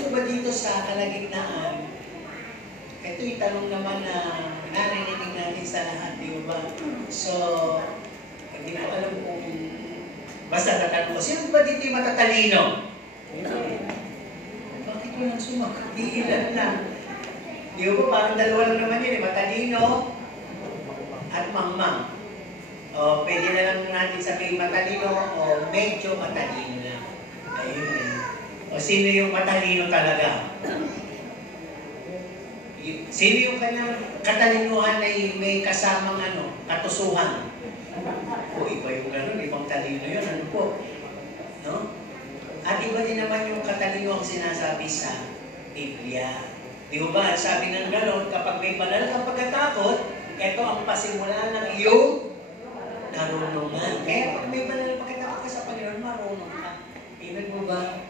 po ba dito sa kalagitnaan, ito yung tanong naman na narinig natin sa lahat, di ba? So, hindi ko alam kung basta natanong ko, sino ba dito yung matatalino? Bakit ko lang sumagot? Di ilan lang. Di ba parang dalawa lang naman yun, matalino at mangmang. O, pwede na lang natin sabihin matalino o medyo matalino lang. Ayun eh. O sino yung matalino talaga? Sino yung kanyang katalinuhan ay may kasamang katusuhan? O iba yung gano'n, ibang talino yun, ano po? No? At iba din naman yung katalino ang sinasabi sa Biblia. Di ba? Sabi ng gano'n, kapag may banal kang pagkatakot, ito ang pasimula ng iyong karunungan. Kaya pag may banal na pagkatakot ka sa Panginoon, marunong ka. Amen mo ba?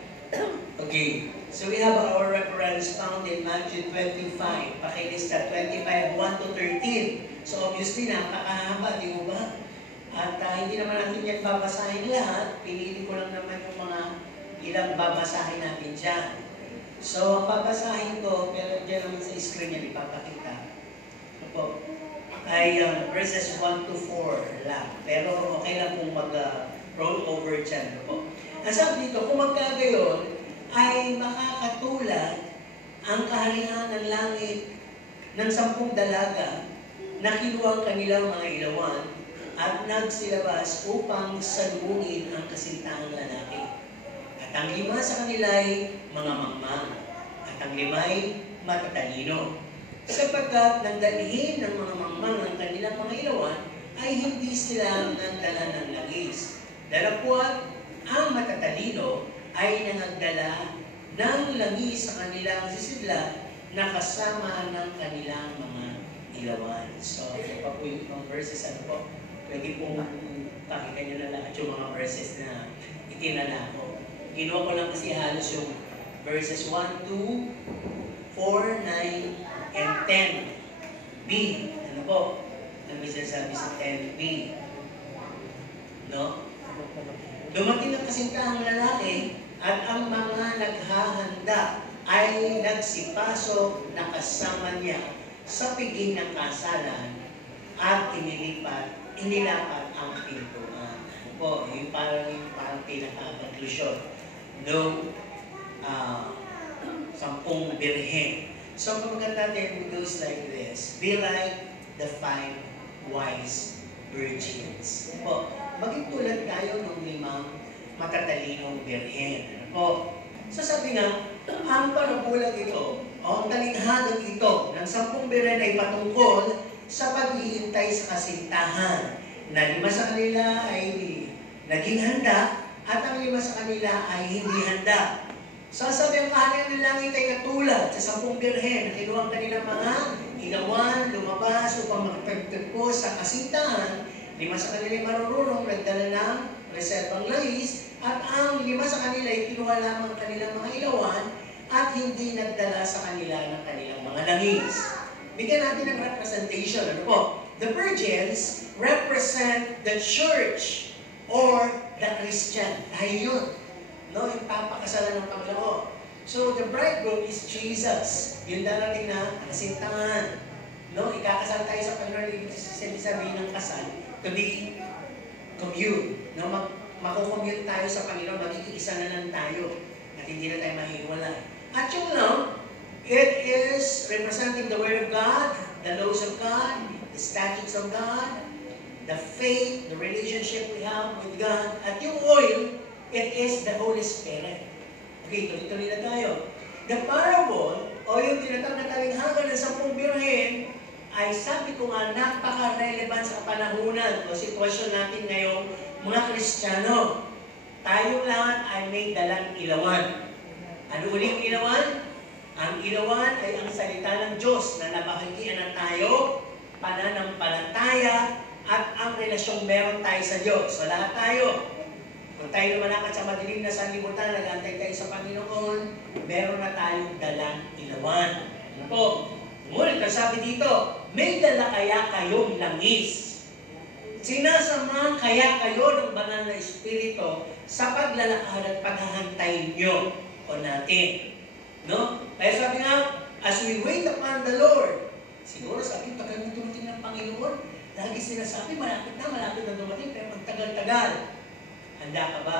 Okay. So we have our reference found in Matthew 25. Pakilista 25, 1 to 13. So obviously, napakahaba, di ba? At hindi naman natin yan babasahin lahat. Pinili ko lang naman yung mga ilang babasahin natin dyan. So, ang babasahin ko, pero dyan naman sa screen yan ipapakita. Ano po? Ay verses 1 to 4 lang. Pero okay lang kung mag-roll over dyan. Ano po? Ang sabi dito, kung magkagayon, ay makakatulad ang kaharian ng langit ng 10 dalaga na kinuha ang kanilang mga ilawan at nagsilabas upang salubungin ang kasintahang lalaki. At ang 5 sa kanila ay mga mangmang at ang 5 ay matatalino. Sapagkat nang dalhin ng mga mangmang ang kanilang mga ilawan ay hindi sila nagdala ng langis. Dalapwat ang matatalino ay nangagdala ng langis sa kanilang sisidla na kasama ng kanilang mga ilawan. So, ito pa po yung verses, pwede pong pakita nyo na lahat yung mga verses na itinala ko. Ginawa ko lang kasi halos yung verses 1, 2, 4, 9, and 10. B. Ano po? Ang sinasabi sa 10B. No? Dumating ang kasintahang lalaki at ang mga naghahanda ay nagsipasok na kasama niya sa piging ng kasalan at inilapat ang pintuan. Ano po? Yung parang pinaka-conclusion ng 10 birhen. So, pagkata natin goes like this. Be like the 5 wise virgins. Ano po? Maging tulad tayo ng 5 matatalinong birhen. Ano po? So sabi nga, ang parabulang ito, o ang talinghagang ito ng 10 birhen ay patungkol sa paghihintay sa kasintahan na 5 sa kanila ay naging handa at ang 5 sa kanila ay hindi handa. So sabi ang kaharian ng langit ay katulad sa 10 birhen na kinuha ang kanilang mga ilawan, lumabas upang makipagtagpo sa kasintahan. 5 sa kanila ay marurunong, nagdala ng reserbang langis, at ang 5 sa kanila ay kinuha lamang kanilang mga ilawan at hindi nagdala sa kanila ng kanilang mga langis. Bigyan natin ng representation. Ano po? The virgins represent the church or the Christian. Tayo yun. No? Yung papakasalan ng Panginoon. So, the bridegroom is Jesus. Yung darating na kasintahan. No? Ikakasal tayo sa Panginoon. Ibig sabihin ng kasal to be commune. No? Mako-commune tayo sa Panginoon. Magiging isa na lang tayo. At hindi na tayo mahiwalay. At yung love, it is representing the Word of God, the laws of God, the statutes of God, the faith, the relationship we have with God. At yung oil, it is the Holy Spirit. Okay, tuloy-tuloy na tayo. The parable, o yung tinatawag na talinghaga ng 10 birhen, ay sabi ko nga, napaka-relevant sa panahunan o sitwasyon natin ngayong mga Kristiyano. Tayo lahat ay may dalang ilawan. Ano uling ilawan? Ang ilawan ay ang salita ng Diyos na nabahagian tayo, pananampalataya, at ang relasyong meron tayo sa Diyos. So lahat tayo, kung tayo lumalakad sa madilim na sanlibutan, nag-antay tayo sa Panginoon, meron na tayong dalang ilawan. Ano po? Ngunit, sabi dito, may dala kaya kayong langis. Sinasamahan kaya kayo ng banal na Espiritu sa paglalakad at paghahantay nyo o natin. No? Kaya sabi nga, as we wait upon the Lord, siguro sabi, tagal na dumating ng Panginoon. Lagi sinasabi, malapit na dumating, pero magtagal-tagal. Handa ka ba?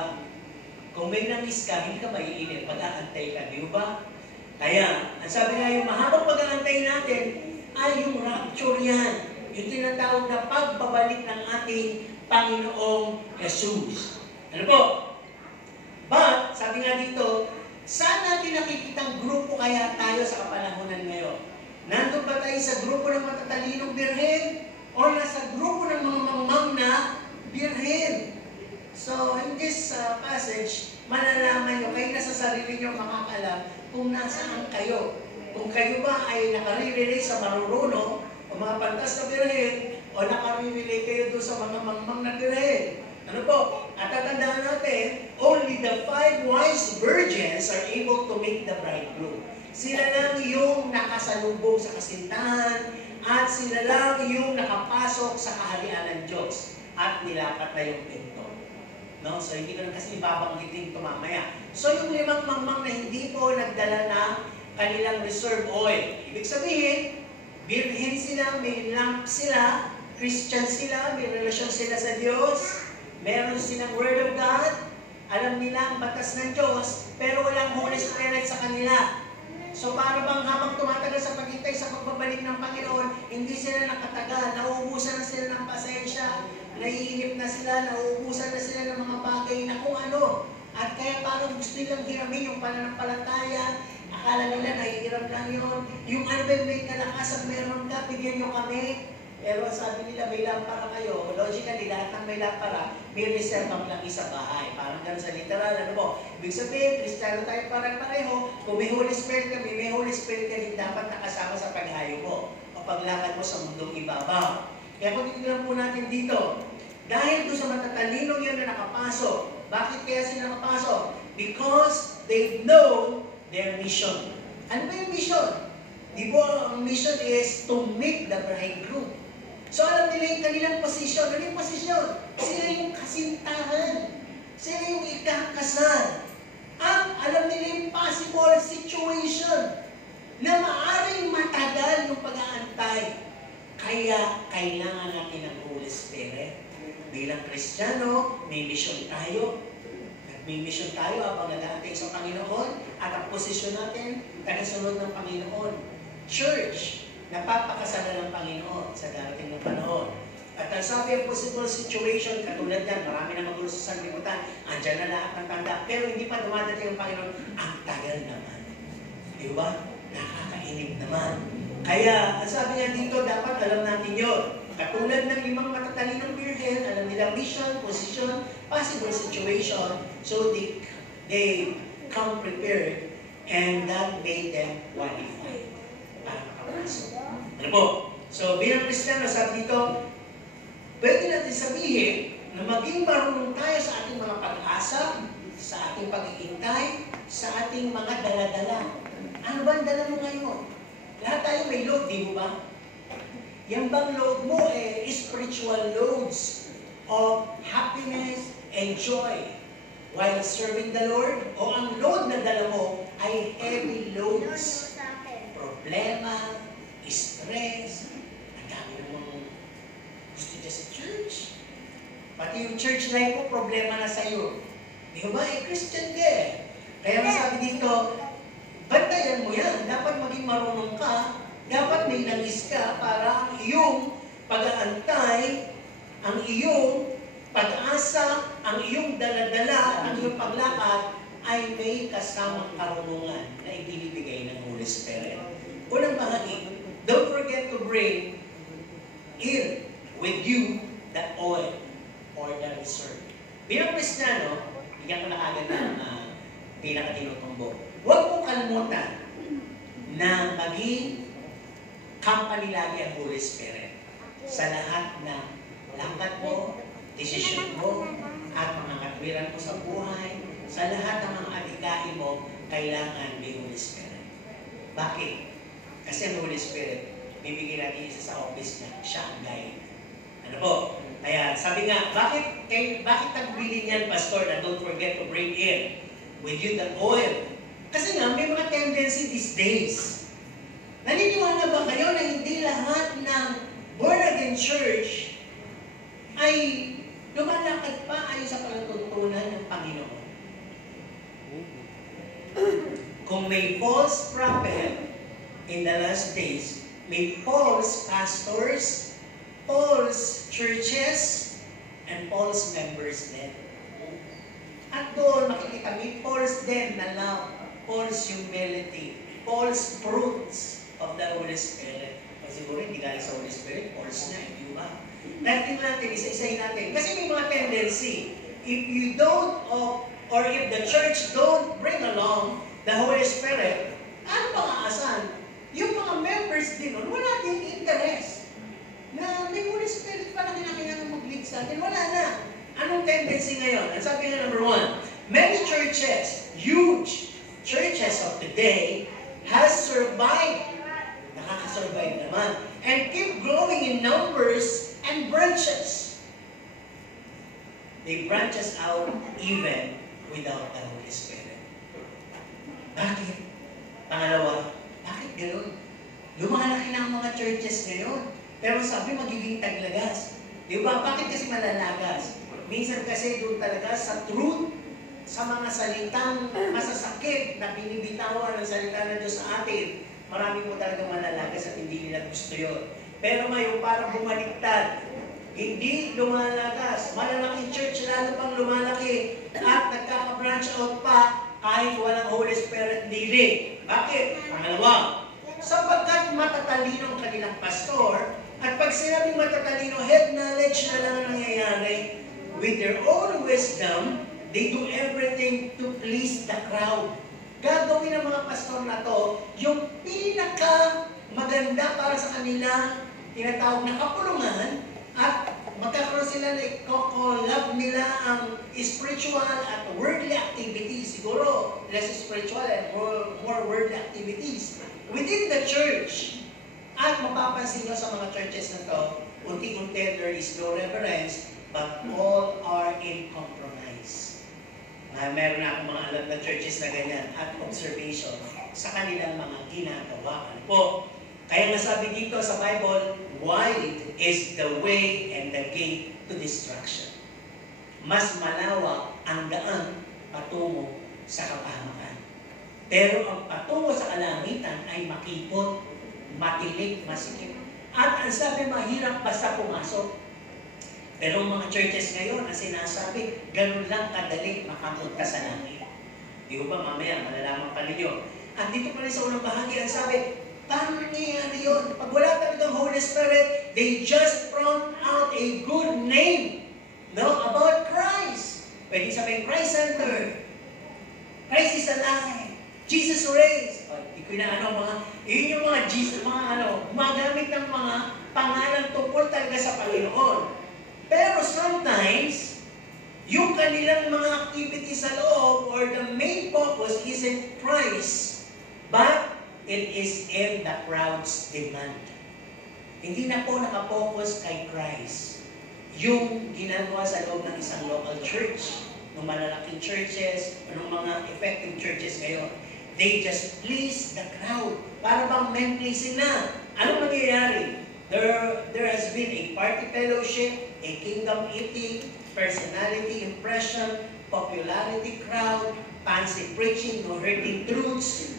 Kung may nangis ka, hindi ka maiinit, pag-aantay ka, di ba? Kaya, ang sabi nga, yung mahabang pag-aantay natin, ay yung rapture yan. Yung tinatawag na pagbabalik ng ating Panginoong Jesus. Ano po? But, sabi nga dito, saan natin nakikitang grupo kaya tayo sa kapanahonan ngayon? Nandun ba tayo sa grupo ng matatalinong birhen? O nasa grupo ng mga mangmang na birhen? So, in this passage, malalaman nyo, kayo na sa sarili nyo makakalam kung nasaan kayo. Kung kayo ba ay nakarirelate sa marurunong o mga pantas na birhen, o nakarirelate kayo doon sa mga mangmang na birhen. Ano po? At tatandaan natin, only the 5 wise virgins are able to make the bridegroom. Sila lang yung nakasalubong sa kasintahan at sila lang yung nakapasok sa kaharian ng Diyos at nilapat na yung pinto. No? So, hindi ko na kasi ibabanggitin ito mamaya. So, yung 5 mangmang na hindi po nagdala na kanilang reserve oil. Ibig sabihin, birhen sila, may lamp sila, Christian sila, may relasyon sila sa Diyos, meron silang Word of God, alam nila ang batas ng Diyos, pero walang Holy Spirit sa kanila. So para bang habang tumatagal sa paghintay sa pagbabalik ng Panginoon, hindi sila nakatagal, nauubusan na sila ng pasensya, naiinip na sila, nauubusan na sila ng mga bagay na kung ano. At kaya parang gusto nilang hiramin yung pananampalataya, akala nila nahihirap lang yun. Yung ano ba may kalakasan meron ka, bigyan nyo kami. Pero sabi nila, may lampara kayo. Logically, lahat ng may lampara, may reserve lang isa bahay. Parang ganun sa literal, ano po? Ibig sabihin, Kristiyano tayo pareho. Kung may Holy Spirit ka, may Holy Spirit ka din dapat nakasama sa paghayo mo o paglakad mo sa mundong ibabaw. Kaya kung titignan po natin dito, dahil doon sa matatalinong yun na nakapasok, bakit kaya sila nakapasok? Because they know their mission. Ano ba yung mission? Di ba, ang mission is to meet the bridegroom. So alam nila yung kanilang posisyon. Ano yung posisyon? Sila yung kasintahan. Sila yung ikakasal. At alam nila yung possible situation na maaaring matagal yung pag-aantay. Kaya kailangan natin ng Holy Spirit. Bilang Kristiyano, may mission tayo. May mission tayo habang nag-aantay sa Panginoon. At ang posisyon natin, tagasunod ng Panginoon. Church, napapakasalan ng Panginoon sa darating na panahon. At ang sabi ang possible situation, katulad yan, marami na magulo sa sanglibutan, andyan na lahat ng tanda, pero hindi pa dumadating ang Panginoon, ang tagal naman. Di ba? Nakakainip naman. Kaya, ang sabi nga dito, dapat alam natin yun. Katulad ng 5 matatalinong birhen, alam nila mission, position, possible situation, so they come prepared, and that made them qualified. Ano po? So, bilang Kristiyano, sabi dito, pwede natin sabihin na maging marunong tayo sa ating mga pag-asa, sa ating pag-iintay, sa ating mga dala-dala. Ano ba ang dala mo ngayon? Lahat tayo may load, di mo ba? Yan bang load mo spiritual loads of happiness and joy while serving the Lord? O ang load na dala mo ay heavy loads? Problema, stress, ang dami namang gusto niya sa church. Pati yung church life mo, problema na sa'yo. Di ba? Christian ka eh. Kaya masabi dito, bantayan mo yan. Dapat maging marunong ka. Dapat may nangis ka para ang iyong pag-aantay, ang iyong pag-asa, ang iyong daladala, ang iyong paglakad ay may kasamang karunungan na ibinibigay ng Holy Spirit. Unang bahagi, don't forget to bring in with you the oil or the reserve. Bilang Kristiyano, bigyan ko na agad ng pinakatinutumbok. Huwag mong kalimutan na maging company lagi ang Holy Spirit sa lahat ng lakad mo, desisyon mo, at mga katwiran mo sa buhay, sa lahat ng mga adhikain mo, kailangan may Holy Spirit. Bakit? Kasi ang Holy Spirit, bibigyan natin isa sa office niya, siya ang guide. Ano po? Kaya sabi nga, bakit nagbilin yan, Pastor, na don't forget to bring in with you the oil? Kasi nga, may mga tendency tendency these days. Naniniwala ba kayo na hindi lahat ng born-again church ay lumalakad pa ayon sa palatuntunan ng Panginoon? Kung may false prophet in the last days, may false pastors, false churches, and false members din. At doon makikita may false din na love, false humility, false fruits of the Holy Spirit. O siguro hindi galing sa Holy Spirit, false na, di ba? Natin natin, isa-isahin natin. Kasi may mga tendency. If you don't, or if the church don't bring along the Holy Spirit, ano bang aasan? Yung mga members din nun, wala din interest na may Holy Spirit pa na kinakailangan mag-lead sa atin. Wala na. Anong tendency ngayon? Ang sabi nga number 1, many churches, huge churches of today, has survived, nakakasurvive naman, and keep growing in numbers and branches. They branches out even without the Holy Spirit. Bakit? Pangalawa, bakit gano'n? Lumalaki na ang mga churches ngayon. Pero sabi, magiging taglagas. Di ba? Bakit kasi malalagas? Minsan kasi doon talaga sa truth, sa mga salitang masasakit na binibitawan ng salita ng Diyos sa atin, marami mo talaga malalagas at hindi nila gusto yun. Pero ngayon, parang bumaliktad. Hindi lumalagas. Malalaking church, lalo pang lumalaki at nagkaka-branch out pa kahit walang Holy Spirit leading. Bakit? Pangalawa, sapagkat matatalino ang kanilang pastor, at pag sinabing matatalino, head knowledge na lang ang nangyayari, with their own wisdom, they do everything to please the crowd. Gagawin ng mga pastor na to, yung pinaka maganda para sa kanila, tinatawag na kapulungan, at magkakaroon sila na i-collab nila ang spiritual at worldly activities. Siguro, less spiritual and more worldly activities within the church. At mapapansin nyo sa mga churches na to, unti-unti there is no reverence, but all are in compromise. Meron na akong mga alam na churches na ganyan at observation sa kanilang mga ginagawa. Ano po? Kaya nga sabi dito sa Bible, wide is the way and the gate to destruction. Mas malawak ang daan patungo sa kapahamakan. Pero ang patungo sa kalangitan ay makipot, matilik, masikip. At ang sabi, mahirap basta pumasok. Pero ang mga churches ngayon, ang sinasabi, ganun lang kadali makapunta sa langit. Di ba mamaya, malalaman pa ninyo. At dito pa rin sa unang bahagi, ang sabi, paano nangyayari yun? Pag wala talagang Holy Spirit, they just front out a good name, about Christ. Pwede sabihin, Christ Center. Christ is alive. Jesus raised. Hindi ko na yun yung mga Jesus, gumagamit ng mga pangalan tungkol talaga sa Panginoon. Pero sometimes, yung kanilang mga activities sa loob or the main focus isn't Christ, but it is in the crowd's demand. Hindi na po nakapokus kay Christ. Yung ginagawa sa loob ng isang local church, ng malalaking churches, o ng mga effective churches ngayon, they just please the crowd. Para bang men-pleasing na. Ano mangyayari? There has been a party fellowship, a kingdom eating, personality impression, popularity crowd, fancy preaching, no hurting truths.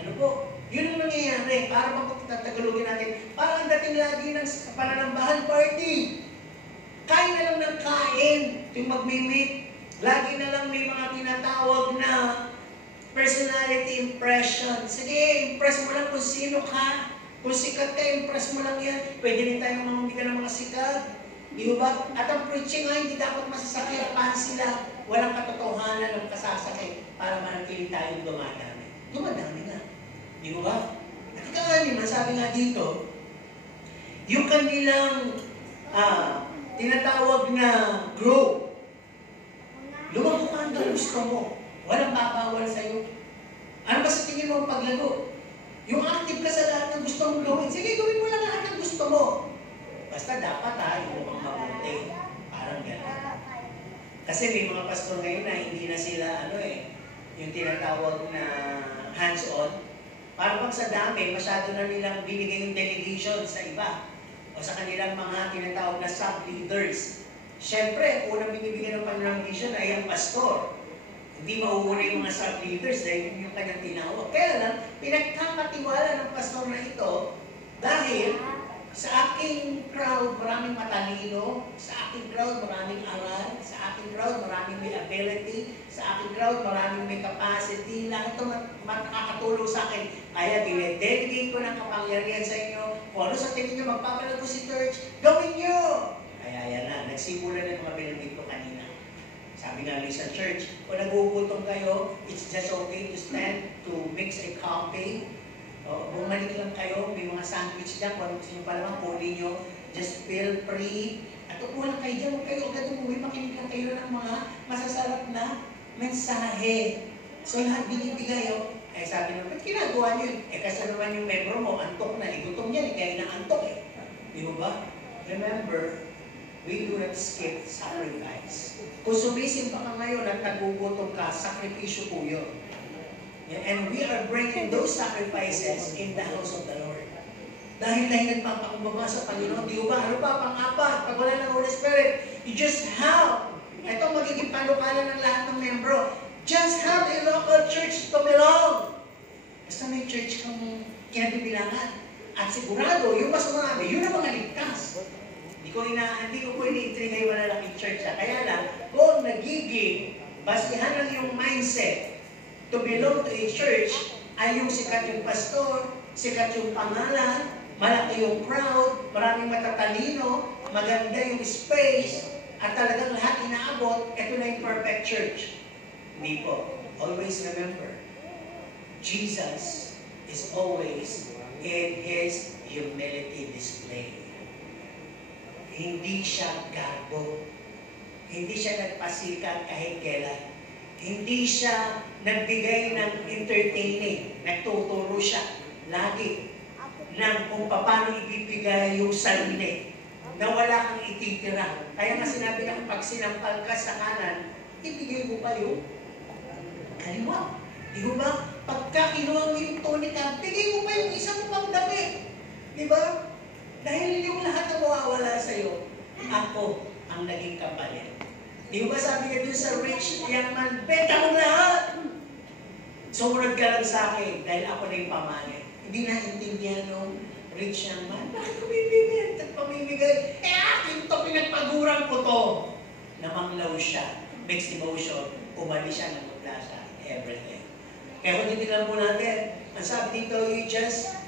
Ano po? Yun ang nangyayari. Para bang tatagalogin natin, parang dating lagi ng pananambahan party. Kain na lang ng kain, yung magmi-meet. Lagi na lang may mga tinatawag na personality impression. Sige, impress mo lang kung sino ka. Kung sikat ka, impress mo lang yan. Pwede rin tayong mamamigay ng mga sikat. Di ba? At ang preaching nga, hindi dapat masasakit. Fancy lang. Walang katotohanan ng kasasakit para manatili tayong dumadami. Dumadami nga. Di ba? At ika nga naman, sabi nga dito, yung kanilang tinatawag na grow. Lumago ka hanggang gusto mo. Walang babawal sa'yo. Ano ba sa tingin mo ang paglago? Yung active ka sa lahat ng gusto mong gawin, sige, gawin mo lang lahat ng gusto mo. Basta dapat yung mukhang mabuti. Parang gano'n. Kasi may mga pastor ngayon na hindi na sila, yung tinatawag na hands-on. Para bang sa dami, masyado na nilang binigay yung delegation sa iba o sa kanilang mga tinatawag na sub-leaders. Siyempre, unang binibigyan ng Panginoon vision ay ang pastor. Hindi mauuna yung mga sub-leaders dahil yun yung kanyang tinawag. Kaya lang, pinagkakatiwala ng pastor na ito dahil sa aking crowd, maraming matalino. Sa aking crowd, maraming aral. Sa aking crowd, maraming may ability. Sa aking crowd, maraming may capacity. Lahat ito makakatulong sa akin. Kaya dinedelegate ko ng kapangyarihan sa inyo. Kung ano sa tingin nyo, magpapalago si church, gawin nyo! Kaya yan na, nagsimula ng mga binanggit ko kanina. Sabi nga sa church, kung nagugutom kayo, it's just okay to stand to mix a coffee. Bumalik lang kayo, may mga sandwich dyan, kung ano gusto nyo pala, puli nyo, just feel free. At upo lang kayo dyan, huwag kayo agad umuwi, makinig lang kayo ng mga masasarap na mensahe. So lahat binibigay, eh sabi naman, ba't ginagawa nyo yun? Eh kasi naman yung membro mo, antok na, igutom yan, kaya inaantok eh. Di ba? Remember, we do not skip sacrifice. Kung sumisimba ka ngayon at nagugutom ka, sakripisyo po yun. And we are bringing those sacrifices in the house of the Lord. Dahil nagpapakumbaba sa Panginoon, di ba? Ano pa, pang-apat, pag wala ng Holy Spirit, you just have, ito magiging panukalan ng lahat ng membro, just have a local church to belong. Basta may church kang kinabibilangan. At sigurado, yung mas marami, yun ang mga ligtas. Hindi ko po ini-intrigay malalaking church. Kaya lang, kung nagiging basihan ng iyong mindset to belong to a church, ay yung sikat yung pastor, sikat yung pangalan, malaki yung crowd, maraming matatalino, maganda yung space, at talagang lahat inaabot, ito na yung perfect church. Hindi po. Always remember, Jesus is always in His humility display. Hindi siya garbo. Hindi siya nagpasikat kahit kailan. Hindi siya nagbigay ng entertaining. Nagtuturo siya lagi ng kung paano ibibigay yung sarili na wala kang ititira. Kaya nga sinabi na pag sinampal ka sa kanan, ibigay mo pa yung kaliwa. Di ba? Pagka kinuha mo yung tunika, bigay mo pa yung isang pang damit. Di ba? Dahil yung lahat na mawawala sa'yo, ako ang naging kapalit. Di ba sabi niya dun sa rich young man, benta mo lahat! Sumunod ka lang sa akin dahil ako na yung pamalit. Hindi naintindihan nung rich young man, bakit ko bibibenta at pamimigay? Eh akin to, pinagpaguran ko to. Namanglaw siya, mixed emotion, umalis siya ng mutla sa everything. Kaya kung titignan po natin, ang sabi dito, you just,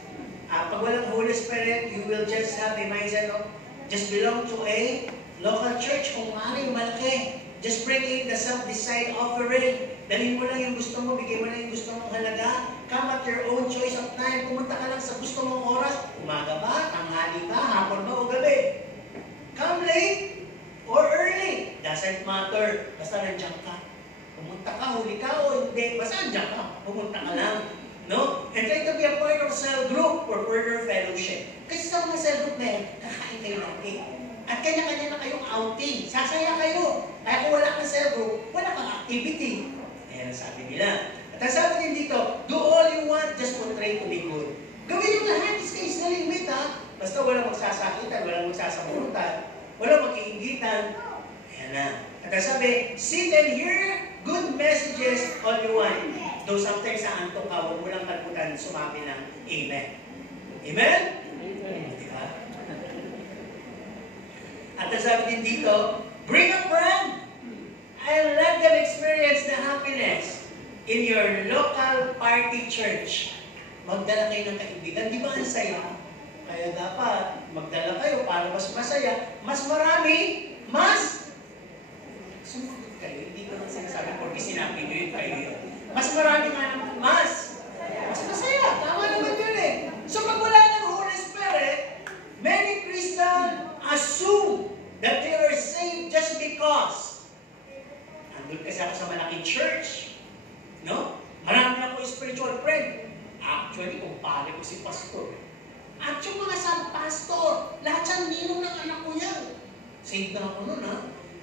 pag walang Holy Spirit, you will just have a mindset of, just belong to a local church, kung maaaring malaki. Just bring in the self-decide offering. Dalhin mo lang yung gusto mo, bigay mo lang yung gusto mong halaga. Come at your own choice of time. Pumunta ka lang sa gusto mong oras. Umaga ba, tanghali ba, hapon ba o gabi. Come late or early. Doesn't matter. Basta nandiyan ka. Pumunta ka, huli ka o hindi. Basta nandiyan ka. Pumunta ka lang. No? And try to be a part of a cell group or further fellowship. Kasi sa mga cell group na yan, kakain kayo natin. At kanya-kanya na kayong outing. Sasaya kayo. Kaya kung wala kang cell group, wala kang activity. Ayan ang sabi nila. At ang sabi din dito, do all you want, just portray to be good. Gawin yung lahat, sky's the limit ha. Basta walang magsasakitan, walang magsasabunutan, walang mag-iingitan. Ayan na. At ang sabi, sit and hear good messages all you want. Though sometimes sa antok ka, huwag mo lang kalimutan sumabi ng Amen. Amen? Diba? At ang sabi din dito, bring a friend and let them experience the happiness in your local party church. Magdala kayo ng kaibigan. Di ba ang saya? Kaya dapat magdala kayo para mas masaya, mas marami, mas sumagot kayo. Hindi ko lang sinasabi porque sinabi nyo yun kayo yun. Mas marami nga naman, mas masaya. Tama naman yun eh. So pag wala ng Holy Spirit, many Christians assume that they are saved just because andun kasi ako sa malaking church. No? Marami na ako spiritual friend. Actually, kumpare ko si pastor. At yung mga pastor, lahat siyang ninong ng anak ko yan. Saved na ako nun ha.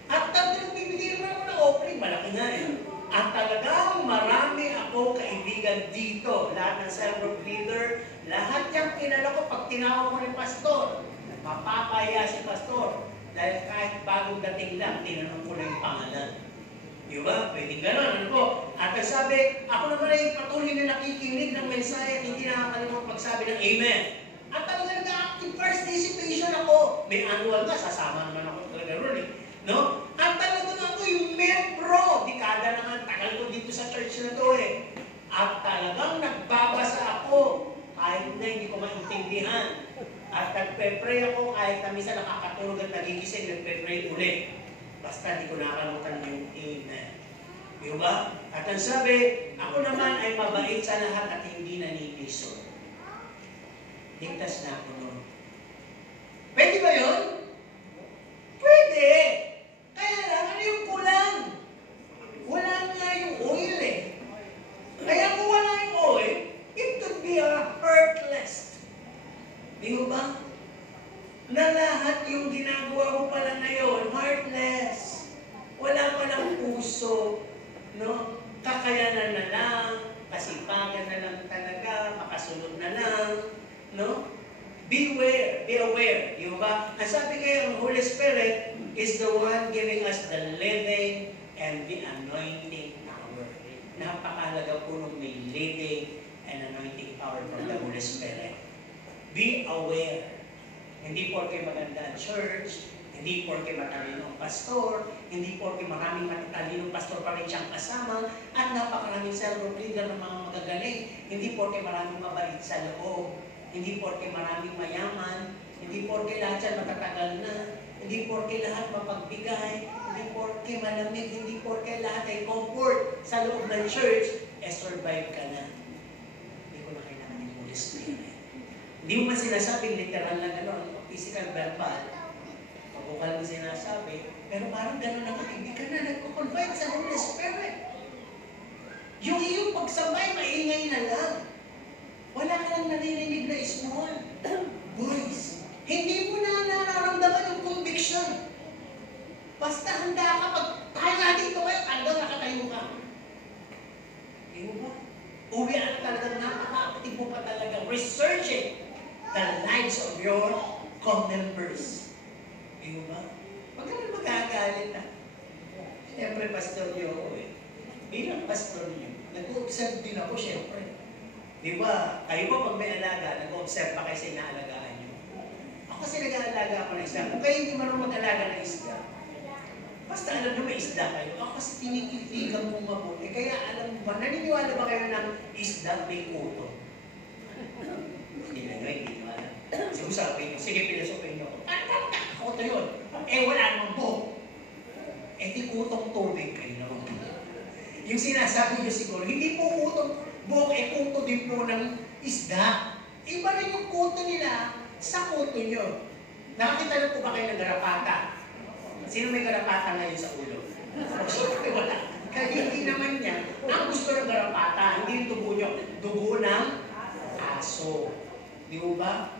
At tatlong bibigyan naman ako ng offering, malaki nga eh. At talagang marami ako kaibigan kaibigan dito, lahat ng cell group leader, lahat yung kilala ko pag tinawag ko ni pastor, mapapaya si pastor. Dahil kahit bagong dating lang, tinanong ko na yung pangalan. Di ba? Pwedeng gano'n. Ano po? At sabi, ako naman ay patuloy na nakikinig ng mensahe at hindi nakakalimutan magsabi ng Amen. At talaga nag-active participation ako. May annual nga, sasama naman ako talaga ron eh. No? At talaga na ako yung membro. Dekada na nga, tagal ko dito sa church na to eh. At talagang nagbabasa ako kahit na hindi ko maintindihan. At nagpe-pray ako kahit na minsan nakakatulog at nagigising, nagpe-pray ulit. Basta hindi ko nakakalimutan yung Amen. Di ba? At ang sabi, ako naman ay mabait sa lahat at hindi naniniso. Ligtas na ako noon. Pwede ba yun? Pwede! Kaya lang, ano yung kulang? Wala nga yung oil eh. Kaya kung wala yung oil, it could be a heartless. Di ba? Na lahat yung ginagawa ko pala ngayon, heartless. Wala palang puso. No? Kakayanan na lang, kasipagan na lang talaga, makasunod na lang. No? Beware, be aware. Di ba? Ang sabi kayo, ang Holy Spirit is the one giving us the living and the anointing power. Napakalaga po nung may living and anointing power from the Holy Spirit. Be aware. Hindi porke maganda ang church, hindi porke matalino ang pastor, hindi porke maraming matatalino ang pastor pa rin siyang kasama, at napakaraming cell group leader ng mga magagaling. Hindi porke maraming mabait sa loob, hindi porke maraming mayaman, hindi porke lahat yan matatagal na, hindi porke lahat mapagbigay, hindi porke malamig, hindi porke lahat ay comfort sa loob ng church, survive ka na. Hindi ko na kailangan yung Holy Spirit. Hindi mo man sinasabing literal na gano'n, physical, verbal. Pagkukal mo sinasabi, pero parang gano'n ang hindi ka na nagko-confide sa Holy Spirit. Yung iyong pagsabay, maingay na lang. Wala ka lang naririnig na small voice. Hindi mo na nararamdaman yung conviction. Basta handa ka, pag tayo natin ito kayo, talagang nakatayo ka. Hindi mo ba? Uwi at talagang napaka-active mo pa talaga. Researching the lives of your co-members. Di ba? Huwag ka na magagalit na. Siyempre, pastor niyo ako eh. Bilang pastor niyo, nag-observe din ako siyempre. Di ba? Kayo ba pag may alaga, nag-observe pa kayo sa inaalagaan niyo? Ako kasi nag-aalaga ako ng isda. Kung kayo hindi marunong mag-alaga ng isda, basta alam nyo may isda kayo. Ako kasi tinititigan mong mabuti. Kaya alam mo ba, naniniwala ba kayo ng isda may kuto? Hindi na nyo, hindi nyo alam. Sige, usapin nyo. Sige, pilasopin nyo. Kuto yun. Eh, wala namang buhok. Eh, di kutong tubig kayo naman. Yung sinasabi nyo siguro, hindi po kutong buhok, eh, kuto din po ng isda. Iba rin yung kuto nila sa kuto nyo. Nakakita na po ba kayo ng garapata? Sino may garapata ngayon sa ulo? Siyempre wala. Kaya hindi naman niya, ang gusto ng garapata, hindi yung dugo nyo. Dugo ng aso. Di ba?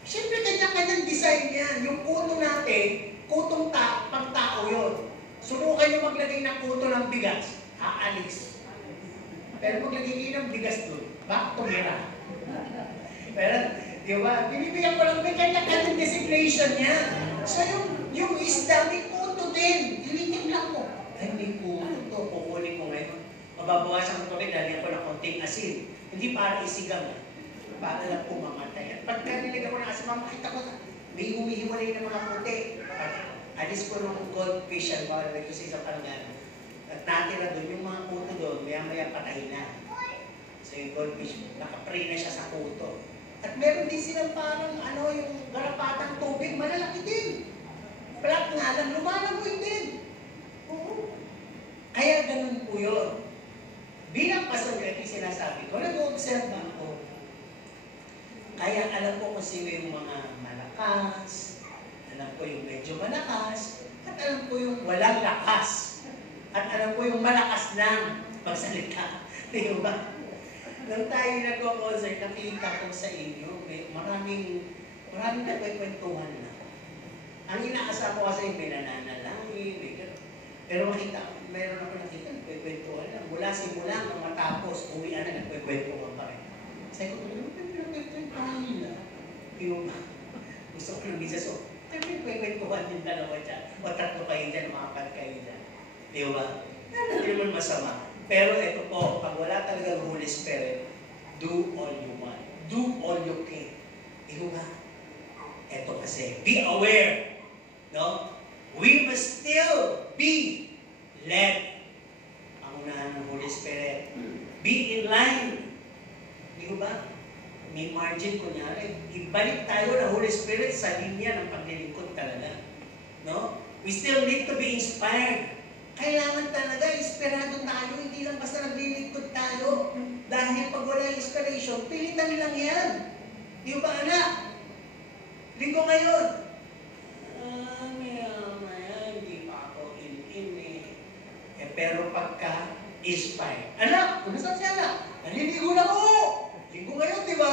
Siyempre kanya-kanyang design yan. Yung kuto natin, kutong pagtao yun. Subukan nyo maglagay ng kuto ng bigas, aalis. Pero maglagay kayo ng bigas doon, back to mira. Pero, di ba? Binibigyan ko lang, may kanya-kanyang designation yan. So yung isda, may kuto din. Tinitignan mo. Ay, may kuto. Kukunin ko ngayon. Mababawasan ko tubig, dahil ako ng konting asin. Hindi para isigang. Para lang po mamatay. At pagka niligaw ko ng asin, makita ko may humihiwalay ng mga puti. Alis ko ng goldfish ang bawal na kasi sa parangano. At natira doon, yung mga kuto doon, maya-maya patay na. So yung goldfish, nakapray na siya sa kuto. At meron din silang parang yung garapatang tubig, malalaki din. Plat nga lang, lumalagoy din. Oo. Kaya ganun po yun. Bilang pastor, ito sinasabi ko, nag-observe ako. Kaya alam ko kung sino yung mga malakas, alam ko yung medyo malakas, at alam ko yung walang lakas. At alam ko yung malakas lang magsalita. Di ba? Nung tayo nag-concert, nakita ko sa inyo, maraming nagkikwentuhan na. Ang inaasar ko kasi may nananalangin, may gano'n. Pero meron ako nakita, nagkwekwentuhan lang. Mula simula hanggang matapos, uwian na, nagkwekwentuhan pa rin. Sabi ko, ano pinagkwekwentuhan nila? Yung gusto ko lang isa, so, nagkwekwentuhan yung dalawa dyan. O tatlo kayo dyan, mga apat kayo dyan. Di ba? Hindi naman masama. Pero ito po, pag wala talagang Holy Spirit, do all you want. Do all you can. Di ba? Ito kasi, be aware. No? We must still be led. Ang unahan ng Holy Spirit. Be in line. Di ba? May margin, kunyari. Ibalik tayo ng Holy Spirit sa linya ng paglilingkod talaga. No? We still need to be inspired. Kailangan talaga, inspirado tayo. Hindi lang basta naglilingkod tayo. Dahil pag wala inspiration, pilitan lang yan. Di ba, anak? Linggo ngayon. Hindi pa ako in eh. Pero pagka inspired. Anak, kung saan siya anak? Naliligo na ko! Linggo ngayon, di ba?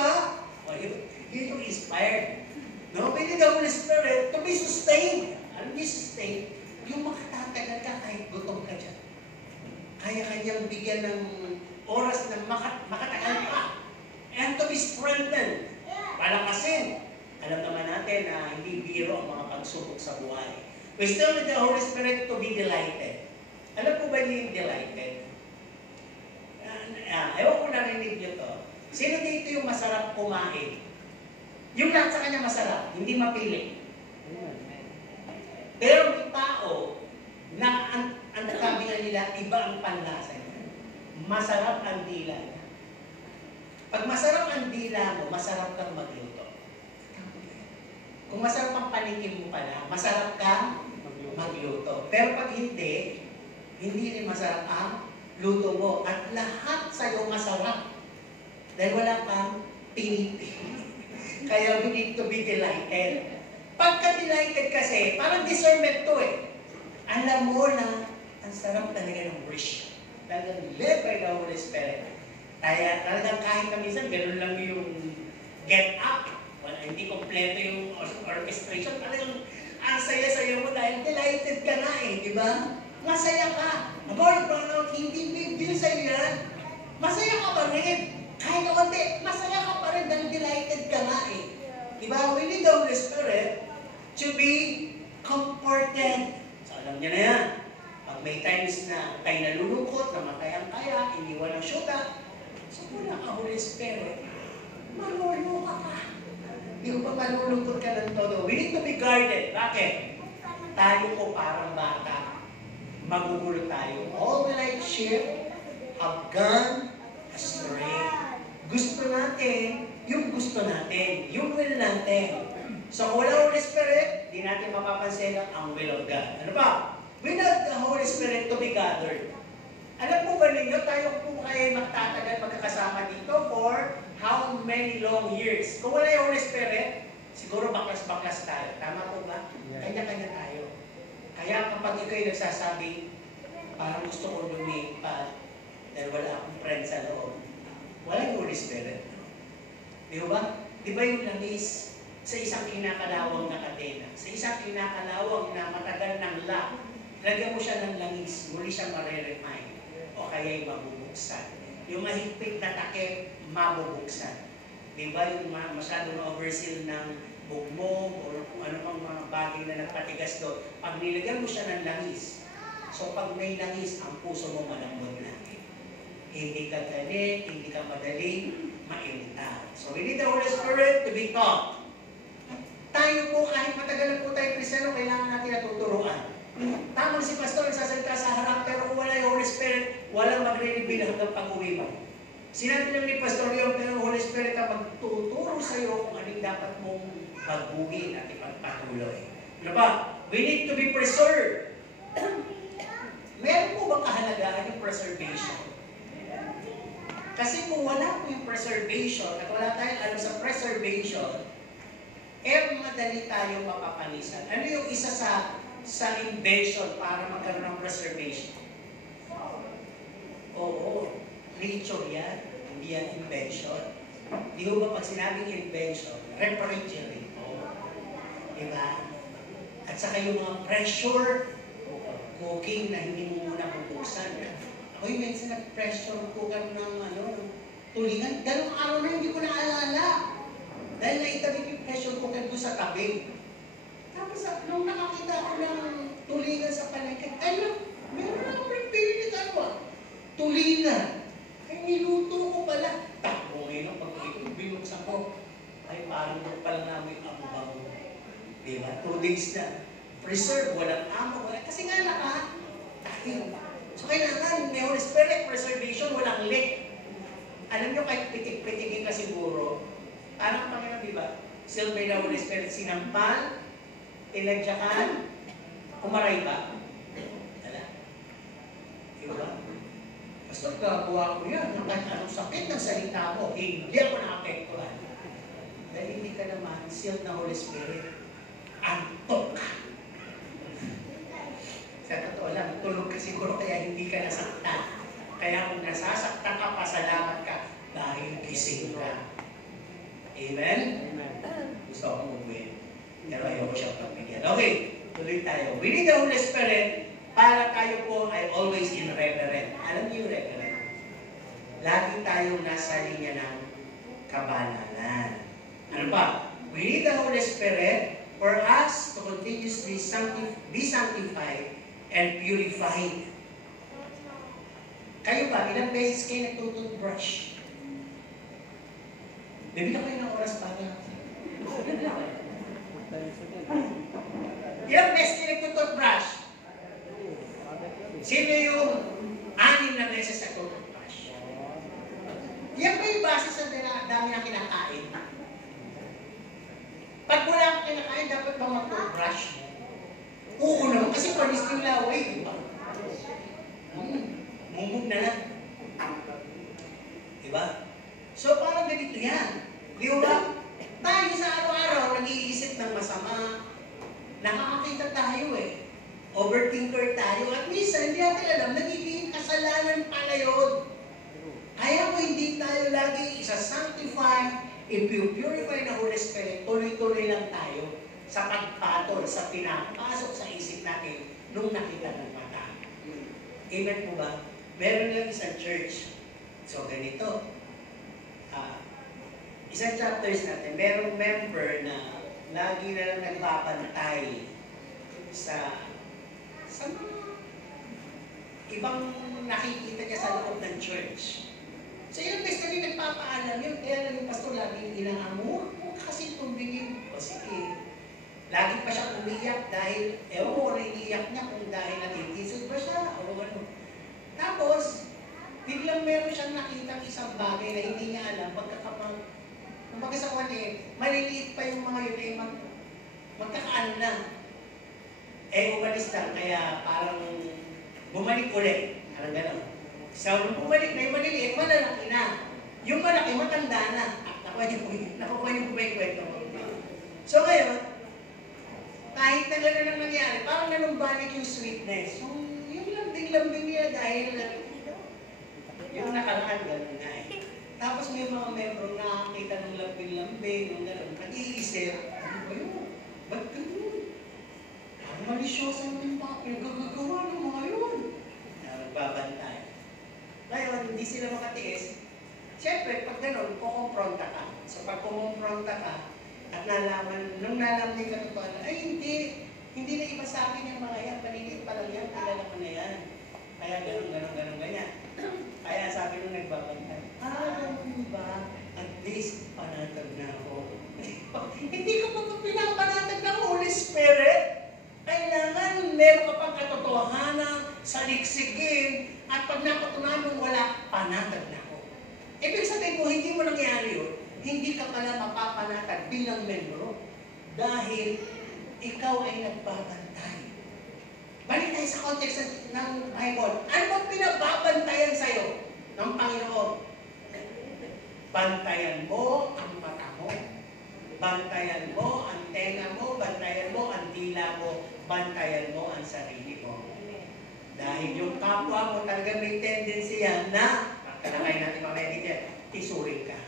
Yun yung inspired. No? We need the Holy Spirit to be sustained. Ano be sustained? Yung makatatagal ka kahit gutom ka dyan. Kaya kanyang bigyan ng oras na makatagal ka. And to be strengthened. Palakasin. Alam naman natin na hindi biro ang mga pagsubok sa buhay. We still need the Holy Spirit to be delighted. Alam po ba niyo yung delighted? Ewan ko narinig niyo to. Sino dito yung masarap kumain? Yung lahat sa kanya masarap, hindi mapili. Pero may tao na ang nakabihan nila, iba ang panlasa niya. Masarap ang dila niya. Pag masarap ang dila mo, masarap kang magluto. Kung masarap ang paningin mo pala, masarap kang magluto. Pero pag hindi rin masarap ang luto mo. At lahat sa'yo masarap. Dahil wala kang pinipili. Kaya we need to be delighted. Pagka-delighted kasi, parang discernment to eh. Alam mo na ang sarap talaga ng worship. Talagang led by the Holy Spirit. Kaya talagang kahit na minsan, gano'n lang yung get up. Well, hindi kompleto yung orchestration. Talagang ang saya-saya mo dahil delighted ka na eh, di ba? Masaya ka. About pronoun, hindi big deal sa'yo yan. Masaya ka pa rin. Kahit konti, masaya ka pa rin dahil delighted ka na eh. Di ba? We need the Holy Spirit to be comforted. So alam niya na yan. Pag may times na tayo nalulungkot, na makayang-kaya, iniwan ng syuta, so wala ka Holy Spirit, maluluka ka. Di ko pa malulungkot ka ng todo. We need to be guarded. Bakit? Tayo ko parang bata. Magugulo tayo. All the like sheep have gone astray. Gusto natin, yung gusto natin, yung will natin. So kung wala Holy Spirit, di natin mapapansin ang will of God. Ano ba? We need the Holy Spirit to be gathered. Alam po ba ninyo, tayo po kayo magtatagal magkakasama dito for how many long years? Kung wala yung Holy Spirit, siguro baklas-baklas tayo. Tama po ba? Kanya-kanya tayo. Kaya kapag ikaw'y nagsasabi, parang gusto ko lumipat dahil wala akong friend sa loob, wala yung Holy Spirit. Di ba? Di ba yung langis sa isang kinakalawang na kadena, sa isang kinakalawang na matagal ng lock, lagyan mo siya ng langis, muli siya mareremind o kaya'y mabubuksan. Yung mahigpit na takip, mabubuksan. Di ba yung masyadong overseal ng bugmog o kung ano pang mga bagay na nagpatigas doon, pag nilagyan mo siya ng langis, so pag may langis, ang puso mo malambot na. Hindi ka galit, hindi ka madaling mairita. So we need the Holy Spirit to be taught. Tayo po, kahit matagal na po tayo Kristiyano, kailangan natin natuturuan. Tamang si Pastor, nagsasalita sa harap, pero kung wala yung Holy Spirit, walang magre-reveal hanggang pag-uwi mo. Sinabi naman ni Pastor Leon, pero Holy Spirit ang magtuturo sa iyo kung anong dapat mong baguhin at ipagpatuloy. Ano ba? We need to be preserved. Meron po bang kahalagahan yung preservation? Kasi kung wala po yung preservation at wala tayong alam sa preservation, madali tayo mapapanisan. Ano yung isa sa invention para magkaroon ng preservation? Oo, creature yan. Hindi yan invention. Di ba pag sinabing invention, refrigerator. Diba? At saka yung mga pressure cooking na hindi mo muna bubuksan. Ako'y minsan nag-pressure cooker ng tulingan. Dalawang araw na hindi ko naalala. Dahil naitabi ko yung pressure cooker doon sa tabi. Tapos nung nakakita ko ng tulingan sa palengke, meron na akong prepared tulingan. Ay, niluto ko pala. Takbo ngayon, pag binuksan ko, ay parang doon pala namin ang bango. Diba? 2 days na. Preserve, walang amo, kasi nga tayo. So kailangan, may Holy Spirit preservation, walang leak. Alam nyo, kahit pitik-pitigin ka siguro, parang Panginoon, diba? Still may the Holy Spirit, sinampal, ilagyakan, umaray ba? Wala. Diba? Basta gagawa ko yan, kahit anong sakit ng salita mo, hindi ako na-apektuhan. Dahil hindi ka naman sealed na Holy Spirit. Antok ka. Sa totoo lang, tulog ka siguro kaya hindi ka nasaktan. Kaya kung nasasaktan ka, pasalamat ka dahil gising ka. Amen? Gusto akong umuwi. Pero ayaw ko siyang pagbigyan. Okay, tuloy tayo. We need the Holy Spirit para tayo po ay always in reverent. Alam niyo yung reverent? Lagi tayong nasa linya ng kabanalan. Ano pa? We need the Holy Spirit for us to continuously be sanctified and purified. Kayo ba, ilang beses kayo nagtutoothbrush? Bibigyan kayo ng oras para. Ilang beses kayo nagtutoothbrush? Sino yung 6 na beses nagtutoothbrush? Yan ba yung base sa dami na kinakain? Pag wala kang kinakain, dapat ba mag-toothbrush? Oo naman, kasi panis yung laway, di ba? Mungkog na lang. Di ba? So, parang ganito yan. Di ba? Tayo sa araw-araw, nag-iisip ng masama. Nakakakita tayo Overthinker tayo. At minsan, hindi natin alam, nagiging kasalanan pala yun. Kaya kung hindi tayo lagi isa-sanctify, i-purify na Holy Spirit, tuloy-tuloy lang tayo sa pagpatol, sa pinapasok sa isip natin nung nakita ng mata. Amen po ba? Meron lang isang church. So, ganito. Isang chapters natin, merong member na lagi na lang nagbabantay sa mga ibang nakikita niya sa loob ng church. So, ilang beses na rin nagpapaalam yun. Kaya lang yung pastor laging inaamor. Huwag kasi tumbigin. O sige. Lagi pa siya umiyak dahil, ewan ko na iiyak niya kung dahil natitisod ba siya o ano. Tapos, biglang meron siyang nakitang isang bagay na hindi niya alam pagkakapag, kumbaga sa kanya maliliit pa yung mga yun magkakaan lang. Umalis lang, kaya parang bumalik ulit. Parang gano'n. So, nung bumalik na yung maliliit, malalaki na. Yung malaki, matanda na. Nakukuha niyo po ba yung kwento mo? So ngayon, kahit na gano'n ang nangyari, parang nanumbalik yung sweetness. So, yung lambing-lambing niya dahil yung nakaraan, gano'n na Tapos may mga membrong nakakita ng lambing-lambing, yung gano'n. Nag-iisip, ano ba yun? Ba't gano'n? Ang malisyosa yung pinagagawa ng mga yun. Nagbabantay. Ngayon, hindi sila makatiis. Siyempre, pag gano'n, kukumpronta ka. So, pag kukumpronta ka, at nung nalaman yung katotohanan, ay hindi na iba sa akin yung mga yan, paliliit pa lang yan, kilala ko na yan. Kaya gano'n, ganyan. Kaya sabi nung nagbabantay, ganun ba? At least, panatag na ako. Hindi ko pa pinapanatag ng Holy Spirit. Kailangan meron ka pang katotohanan, saliksikin, at pag napatunayan mong wala, panatag na ako. Ibig sabihin mo, hindi mo nangyari yun, hindi ka pala mapapanatag bilang membro dahil ikaw ay nagbabantay. Balik tayo sa context ng Bible. Ano bang pinababantayan sa'yo ng Panginoon? Bantayan mo ang mata mo. Bantayan mo ang tenga mo. Bantayan mo ang dila mo. Bantayan mo ang sarili mo. Dahil yung kapwa mo talaga may tendency yan na, pagkalakay natin mameditate, tisurin ka.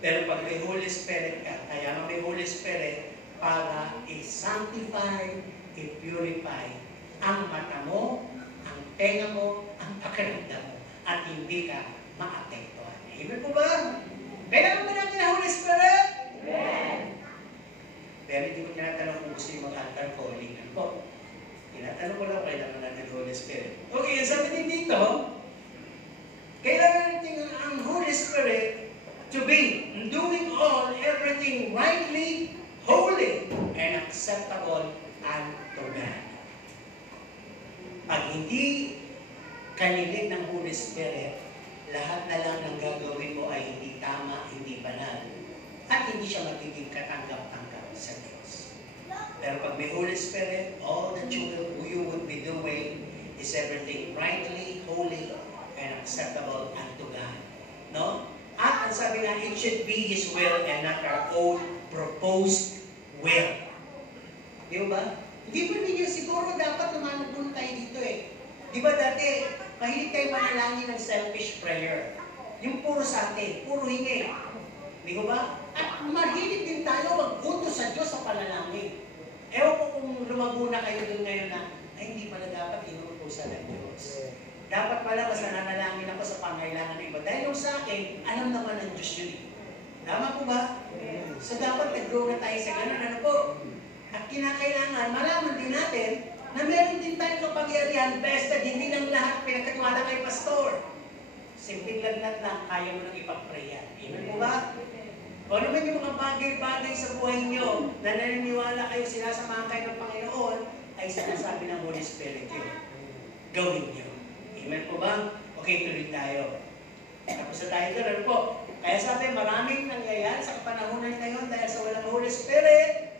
Pero pag may Holy Spirit ka, kaya may Holy Spirit para i-sanctify, i-purify, ang mata mo, ang tenga mo, ang pakiramdam mo, at hindi ka maapektuhan. Amen po ba? Kailangan ba natin ang Holy Spirit? Amen! Pero hindi ko tinatanong kung gusto yung mag-altar calling. Ano po? Tinatanong ko lang kailangan natin ang Holy Spirit. Okay, sabi din dito, kailangan natin ang Holy Spirit to be doing everything rightly, holy, and acceptable unto God. Pag hindi kanilig ng Holy Spirit, lahat na lang ng gagawin mo ay hindi tama, hindi banal, at hindi siya magiging katanggap-tanggap sa Diyos. Pero pag may Holy Spirit, all that you would be doing is everything rightly, holy, and acceptable unto God. No? At ang sabi nga, it should be His will and not our own proposed will. Di ba? Hindi ba ninyo siguro dapat lumanong po tayo dito eh. Di ba dati, mahilig tayo manalangin ng selfish prayer. Yung puro sa atin, puro hingi. Di ba? At mahilig din tayo mag-utos sa Diyos sa panalangin. Ewan ko kung lumago na kayo doon ngayon na, ay hindi pala dapat inuutosan ng Diyos. Dapat pala mas nananalangin ako sa pangailangan ng iba. Dahil yung sa akin, alam naman ng Diyos yun. Tama po ba? So dapat nag-grow na tayo sa ganun. Ano po? At kinakailangan, malaman din natin na meron din tayong kapangyarihan basta hindi lang lahat pinagkatiwala kay pastor. Simpleng lagnat lang, kaya mo nang ipag-prayan. Amen po ba? O naman yung mga bagay-bagay sa buhay nyo na naniniwala kayo sinasamahan kayo ng Panginoon ay sinasabi ng Holy Spirit yun. Gawin nyo. Amen po ba? Okay, tuloy tayo. Tapos na tayo doon. Ano po? Kaya sabi, maraming nangyayari sa kapanahonan ngayon dahil sa walang Holy Spirit,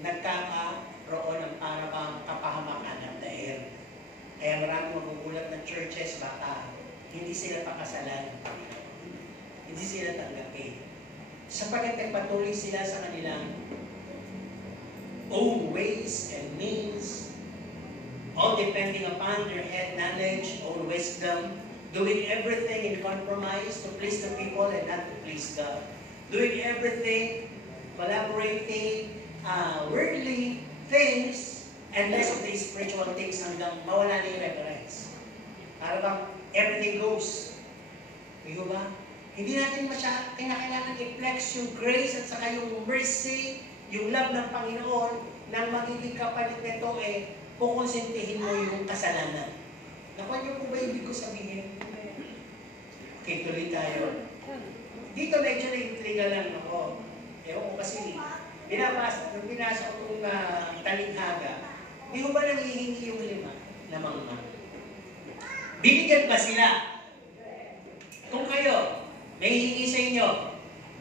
nagkakaroon ng parang kapahamakan ng daher. Kaya maraming magugulat ng churches, baka hindi sila pakasalan ng Panginoon. Hindi sila tanggapin. Sapagkat nagpatuloy sila sa kanilang own ways and means, all depending upon their head knowledge, own wisdom, doing everything in compromise to please the people and not to please God. Doing everything, collaborating, worldly things, and less of the spiritual things hanggang mawala na yung reverence. Para bang everything goes. Di ba? Hindi natin kailangan i-flex yung grace at saka yung mercy, yung love ng Panginoon, nang magiging kapalit nito kukonsentihin mo yung kasalanan. Nakuha niyo po ba ibig ko sabihin? Okay, tuloy tayo. Dito medyo na-intriga lang ako. Ewan ko kasi, nung binasa ko itong talinghaga, di ko ba nangihingi yung 5 na mangma? Bibigyan ba sila? Kung kayo, may hihingi sa inyo,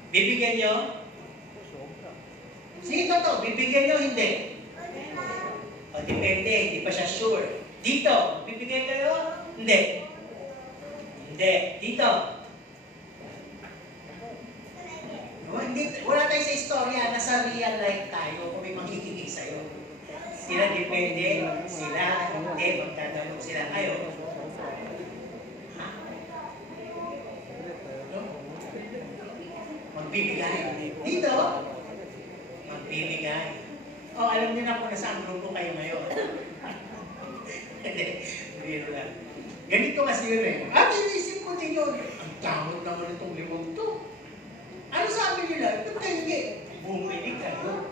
bibigyan nyo? Sige to, bibigyan nyo, hindi? O, depende, hindi pa siya sure. Dito, bibigyan kayo? Hindi. Hindi. Dito. No, hindi. Wala tayo sa istorya, nasa real life tayo kung may manghihingi sa'yo. Sila depende, sila hindi, magtatanong sila kayo. No? Magbibigay. Dito, magbibigay. O, alam niyo na kung nasaan grupo kayo ngayon. Hindi, biro lang. Ganito kasi yun eh. At inisip ko din yun. Ang tamot naman itong 5 to. Ano sabi nila? Ito kayo hindi. Bumili kayo.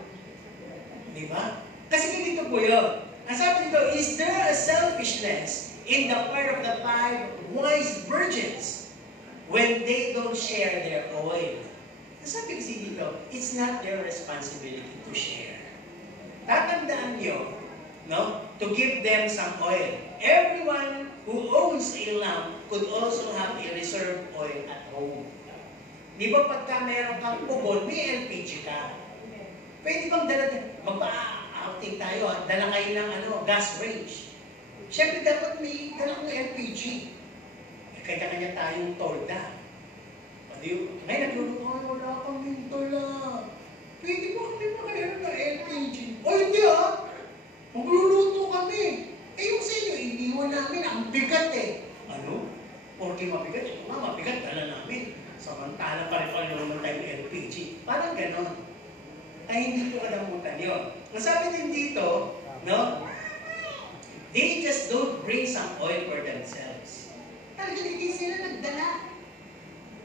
Di ba? Kasi ganito po yun. Ang sabi nito, is there a selfishness in the part of the 5 wise virgins when they don't share their oil? Ang sabi kasi dito, it's not their responsibility to share. Tatandaan nyo, no? To give them some oil. Everyone who owns a lamp could also have a reserve oil at home. Di ba pagka meron kang pugon, may LPG ka? Pwede bang magpa-outing tayo, dala kayo ng gas range. Siyempre dapat may dala kong LPG. Kanya-kanya tayong tolda. May nagluluto, wala kami tola. Pwede ba kami makahiram ng LPG? O hindi magluluto kami. Yung sa inyo, iniwan namin, ang bigat Ano? Porque mabigat, ito nga, mabigat, dala namin. Samantala pa rin naman tayo LPG. Parang ganon. Ay, hindi ko kalamutan yun. Nasabi din dito, no? They just don't bring some oil for themselves. Talagang hindi sila nagdala.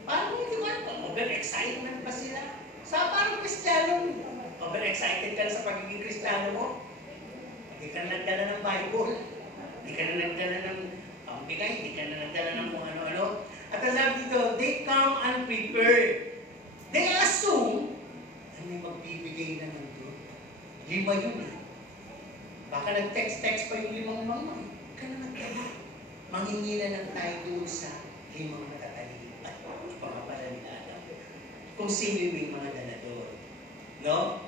Parang hindi ba? Over-excitement pa sila. Sa parang Kristiyano, over-excited ka na sa pagiging Kristiyano mo. Hindi ka na nagdala ng Bible. Hindi ka na nagdala ng pambigay. Hindi ka na nagdala ng kung ano-ano. At ang sabi dito, they come unprepared. They assume, may magbibigay na nandun. 5 yun eh. Baka nag-text-text pa yung 5 mama. Ka na nagdala. Manghingi na lang tayo doon sa 5 matatalino. At baka pala nila alam. Kung sino yung mga dala doon. No?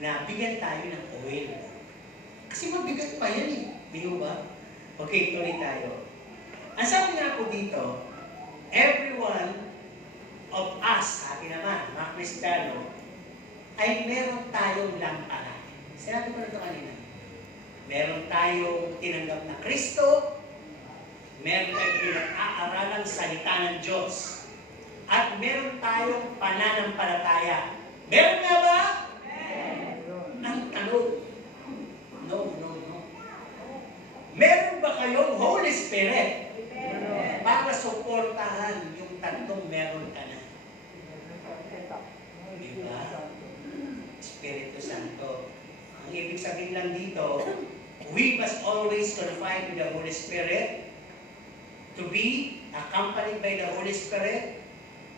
Na bigyan tayo ng oil. Kasi mabigat pa yan eh. Di ba? Okay, tuloy tayo. Ang sabi nga po dito, everyone of us, sabi naman, mga Kristiyano, ay meron tayong lampara. Sinabi ko na ito kanina. Meron tayong tinanggap na Kristo, meron tayong pinag-aaralang salita ng Diyos, at meron tayong pananampalataya. Meron nga ba? Ang tanong, no. Meron ba kayong Holy Spirit? Para suportahan yung tatlong meron ka na. Diba? Espiritu Santo. Ang ibig sabihin lang dito, we must always confide in the Holy Spirit, to be accompanied by the Holy Spirit,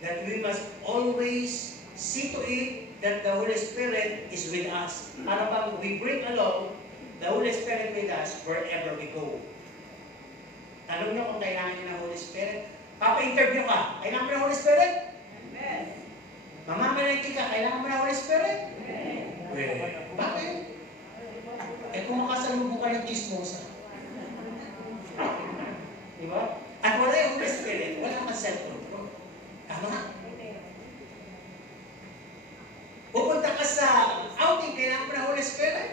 that we must always see to it that the Holy Spirit is with us. Para bang we bring along the Holy Spirit with us wherever we go. Tanong nyo kung kailangan nyo ng Holy Spirit. Papa-interview ka, kailangan mo ng Holy Spirit? Amen. Mamamalaki ka, kailangan mo ng Holy Spirit? Amen. Well, bakit? Eh kung makasalubong ka ng chismosa. Diba? At wala yung Holy Spirit, wala kang self-control. Tama? Pupunta ka sa outing, kailangan mo ng Holy Spirit?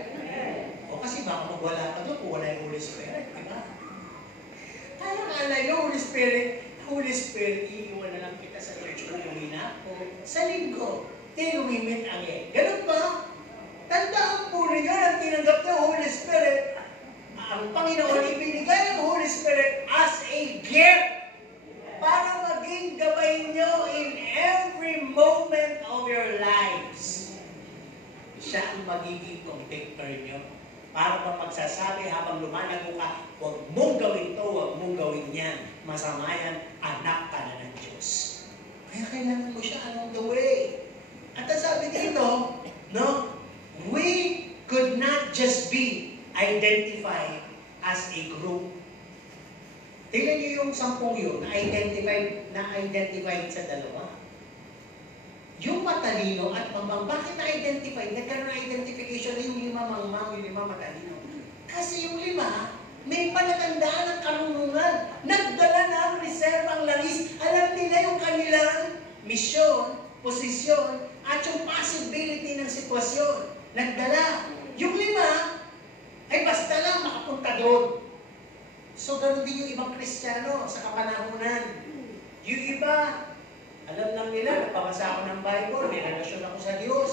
O kasi baka magwala ka doon kung wala yung Holy Spirit. Diba? Kaya nga yung Holy Spirit, iiwan na lang kita sa church kung umina o sa linggo. Till we meet again. Ganun ba? Tandaan po ninyo na tinanggap ng Holy Spirit. Ang Panginoon ibinigay ng Holy Spirit as a gift para maging gabay nyo in every moment of your lives. Siya ang magiging convictor nyo. Para pa magsasabi habang lumalago ka, huwag mong gawin to, huwag mong gawin yan. Masama yan, anak ka na ng Diyos. Kaya kailangan mo siya along the way. At ang sabi dito, no, we could not just be identified as a group. Tingnan niyo yung 10 yun, na-identified sa dalawa. Yung matalino at mamang, bakit na-identify? Nagkaroon na identification na yung 5 mangmang, yung 5 matalino. Kasi yung 5, may palatandaan ng karunungan. Nagdala na ang reservang langis. Alam nila yung kanilang misyon, posisyon, at yung possibility ng sitwasyon. Nagdala. Yung 5, ay basta lang makapunta doon. So, ganoon din yung ibang Kristiyano sa kapanahunan. Yung iba, alam lang nila, napabasa ako ng Bible, may relasyon ako sa Diyos.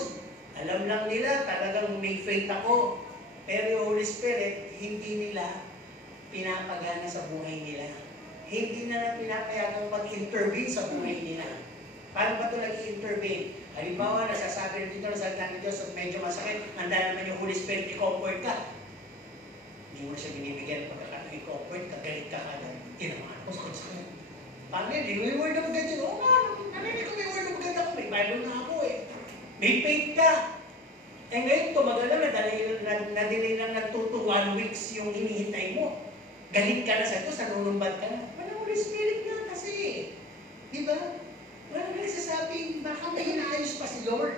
Alam lang nila, talagang may faith ako. Pero yung Holy Spirit, hindi nila pinapagana sa buhay nila. Hindi na pinapayagang mag-intervene sa buhay nila. Paano ba ito nag-intervene? Halimbawa, nasasabi rin dito sa salita ng Diyos at medyo masakit, handa naman yung Holy Spirit, i-comfort ka. Hindi mo na siya binibigyan pagkakataon, i-comfort ka, galit ka ka, tinamaan ko sa sakit. Paano yun? May word of God yun. Oo nga, narinig ko may word of God ako. May Bible na ako eh. May faith ka. Eh ngayon, tumagal na, na-delay lang ng 2 to 1 weeks yung hinihintay mo. Galit ka na sa Diyos, nanunumbat ka na. Walang Holy Spirit nga kasi. Di ba? Walang nagsasabing, baka may hinaayos pa si Lord.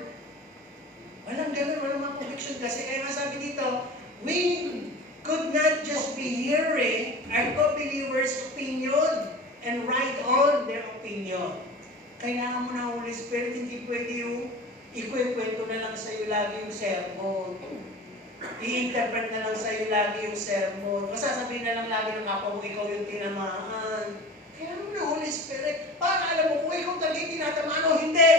Walang ganun, walang mga conviction kasi. Kaya nga sabi dito, we could not just be hearing our co-believers' opinion and write on their opinion. Kailangan mo ng Holy Spirit, hindi pwede yung ikukwento na lang sa'yo lagi yung sermon. I-interpret na lang sa'yo lagi yung sermon. Masasabihin na lang lagi ng kapwa mo, ikaw yung tinamaan. Kailangan mo ng Holy Spirit para alam mo kung ikaw talaga yung tinatamaan o hindi.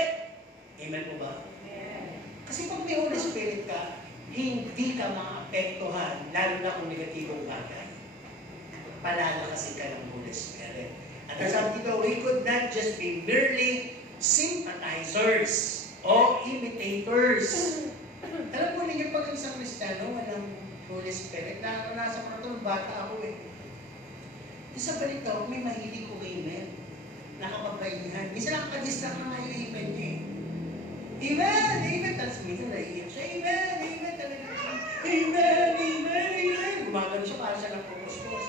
Amen po ba? Yeah. Kasi pag may Holy Spirit ka, hindi ka maapektuhan, lalo na kung negatibong bagay. palalakasin ka ng Holy Spirit. At ang sabi dito, we could not just be merely sympathizers o imitators. Alam po ninyo, pag isang Kristiyano, walang Holy Spirit, nasa ko na ito, bata ako eh. Sa balito, may mahilig ko amen. Nakapagpainihan. Minsan nakakadistract na nga yung amen niya eh. Amen! Amen! Tapos minsan naiiyak siya. Amen! Amen! Talaga. Amen! Amen! Amen! Gumagano siya para siya ng pupus-pus.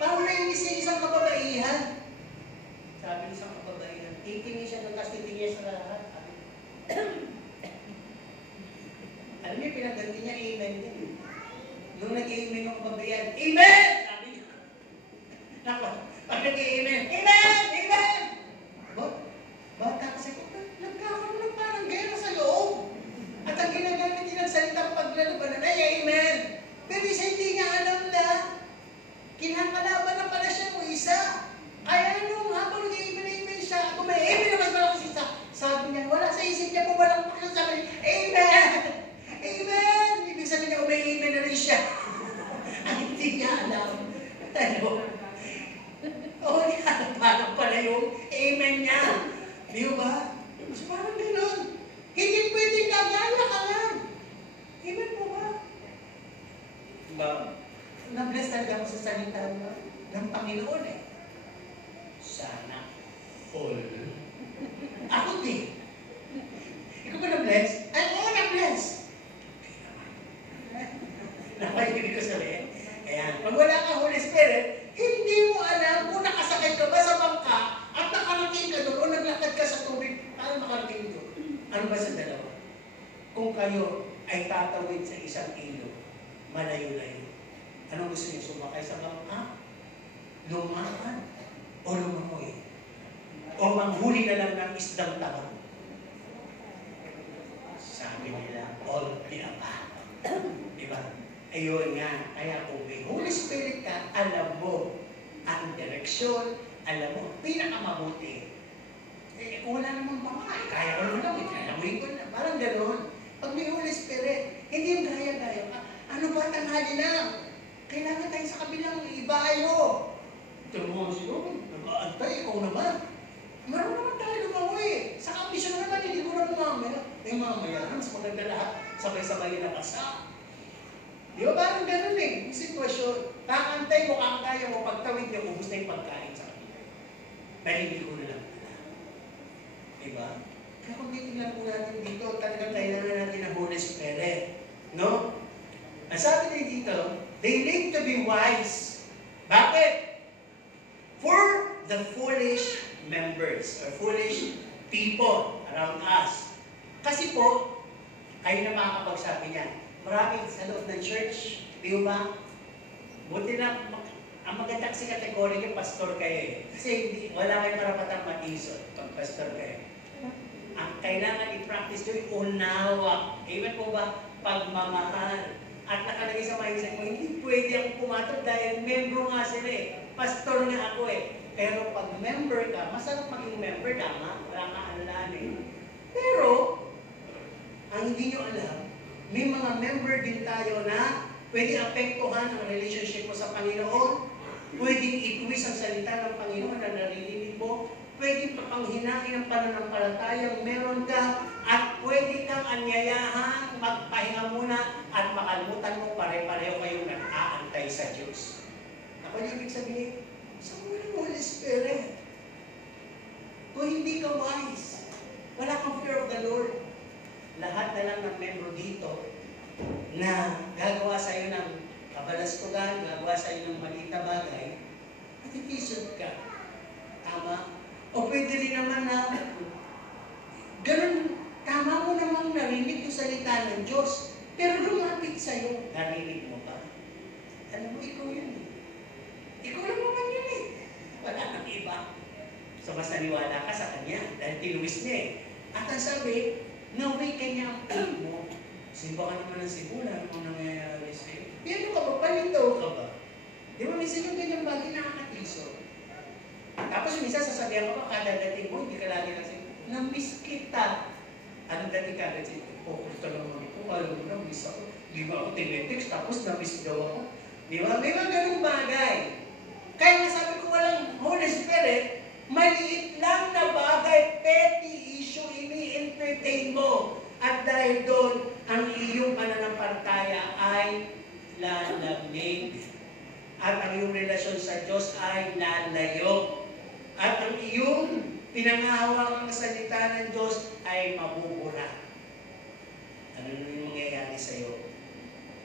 Parang naiinis niya isang kababaihan. Sabi niya isang kababaihan. Titingin siya ng titingin niya sa lahat. Alam niyo, pinaganti niya amen din. Nung nag-amen ng kababaihan, amen! Sabi niya. Nako, pag nag-amen, amen! Amen! Bata kasi ko, nagkakaroon ng parang gera sa loob. At ang ginagamit niya ng salitang paglalabanan ay amen. Pero isa hindi niya alam na kinakalaban na pala siya mo isa. Kaya nung habang nag-amen siya, kung may amen na mas malakas isa, sabi niya, wala sa isip niya po, walang sabi niya, amen! Amen! Ibig sabihin niya, may amen na rin siya. Ang hindi niya alam. Ano? Oo, niya alam parang pala yung amen niya. Di ba? So parang gano'n. Hindi pwedeng gagaya ka lang. Amen po ba? Ba? Na-bless talaga ako sa salita ng Panginoon eh. Sana all. Ako din. Ikaw ba na-bless? Ay, oo, na-bless. Napaibig ko sabihin. Ayan. Pag wala kang Holy Spirit, hindi mo alam kung nakasakay ka ba sa bangka at nakarating ka doon o naglakad ka sa tubig para makarating doon. Ano ba sa dalawa? Kung kayo ay tatawid sa isang ilog, malayo-layo, anong gusto niyo? Sumakay sa bangka? Lumakan? O lumangoy? O manghuli na lang ng isdang tabang? Sabi nila, all the above. Diba? Ayun nga. Kaya kung may Holy Spirit ka, alam mo ang direksyon, alam mo, pinakamabuti. Eh, kung wala namang bangka, kaya ko naman, kailangan ko na. Parang gano'n. Pag may Holy Spirit, hindi yung gaya-gaya ka. Ano ba, tanghali na? Kailangan tayo sa kabilang ibayo. Ito mo, siguro, nag-aantay, ikaw naman. Meron naman tayo lumawi. Sa ambisyon naman, hindi ko na mamaya. Eh, mamaya, mas maganda lahat. Sabay-sabay na kasa. Di ba parang ganun eh, yung sitwasyon. Kakantay mo, ang kaya mo, pagtawid niya, ubus na yung pagkain sa kanila. Dahil ko na lang pala. Diba? Kaya kung titignan po natin dito, talagang kailangan natin ng Holy Spirit. No? Ang sabi din dito, they need to be wise. Bakit? For the foolish members, or foolish people around us. Kasi po, kayo na makakapagsabi niyan. Marami sa loob ng church, di ba? Buti na, ang maganda kasi kategorya yung pastor kayo eh. Kasi wala kayong karapatang matisod pag pastor kayo. Ang kailangan i-practice nyo yung unawa. Amen po ba? Pagmamahal. At nakalagay sa mindset mo, hindi pwede akong pumatod dahil membro nga sila eh. Pastor nga ako eh. Pero pag member ka, masarap maging member, tama? Wala kang alalan eh. Pero, ang hindi nyo alam, may mga member din tayo na pwede apektuhan ang relationship mo sa Panginoon, pwedeng ituwis ang salita ng Panginoon na naririnig mo, pwedeng papanghinain ang pananampalatayang meron ka, at pwede kang anyayahan, magpahinga muna, at makalimutan mo pare-pareho kayong nag-aantay sa Diyos. Ako yung ibig sabihin, sa Holy Spirit, kung hindi ka wise, wala kang fear of the Lord, lahat na lang ng membro dito na gagawa sa iyo ng kabalastugan, gagawa sa iyo ng maliit na bagay, matitisod ka. Tama? O pwede rin naman na ganun, tama mo namang narinig yung salita ng Diyos, pero lumapit sa iyo, narinig mo ba? Alam mo, ikaw yun eh. Ikaw lang naman yun eh. Wala nang iba. So mas naniwala ka sa Kanya dahil tinuwis niya eh. At ang sabi, naway Kanya ang faith mo. Simba ka naman ng Cebu, ano kung nangyayari sa'yo? Ano ka ba? Palindaw ka ba? Di ba minsan yung ganyang bagay nakakatiso? Tapos minsan sasabihan ka ba, kada dating mo, hindi ka lagi lang sa'yo, na-miss kita. Anong dating ka? Oh, gusto lang mo ito, alam mo na, miss ako. Di ba ako tinetext, tapos na-miss daw ako. Di ba? May mga ganung bagay. Kaya nasabi ko walang Holy Spirit, maliit lang na bagay, petty issue, ini-entertain mo. At dahil doon, ang iyong pananampalataya ay lalamig. At ang iyong relasyon sa Diyos ay lalayo. At ang iyong pinangahawakang salita ng Diyos ay mabubura. Ano yung mangyayari sa iyo?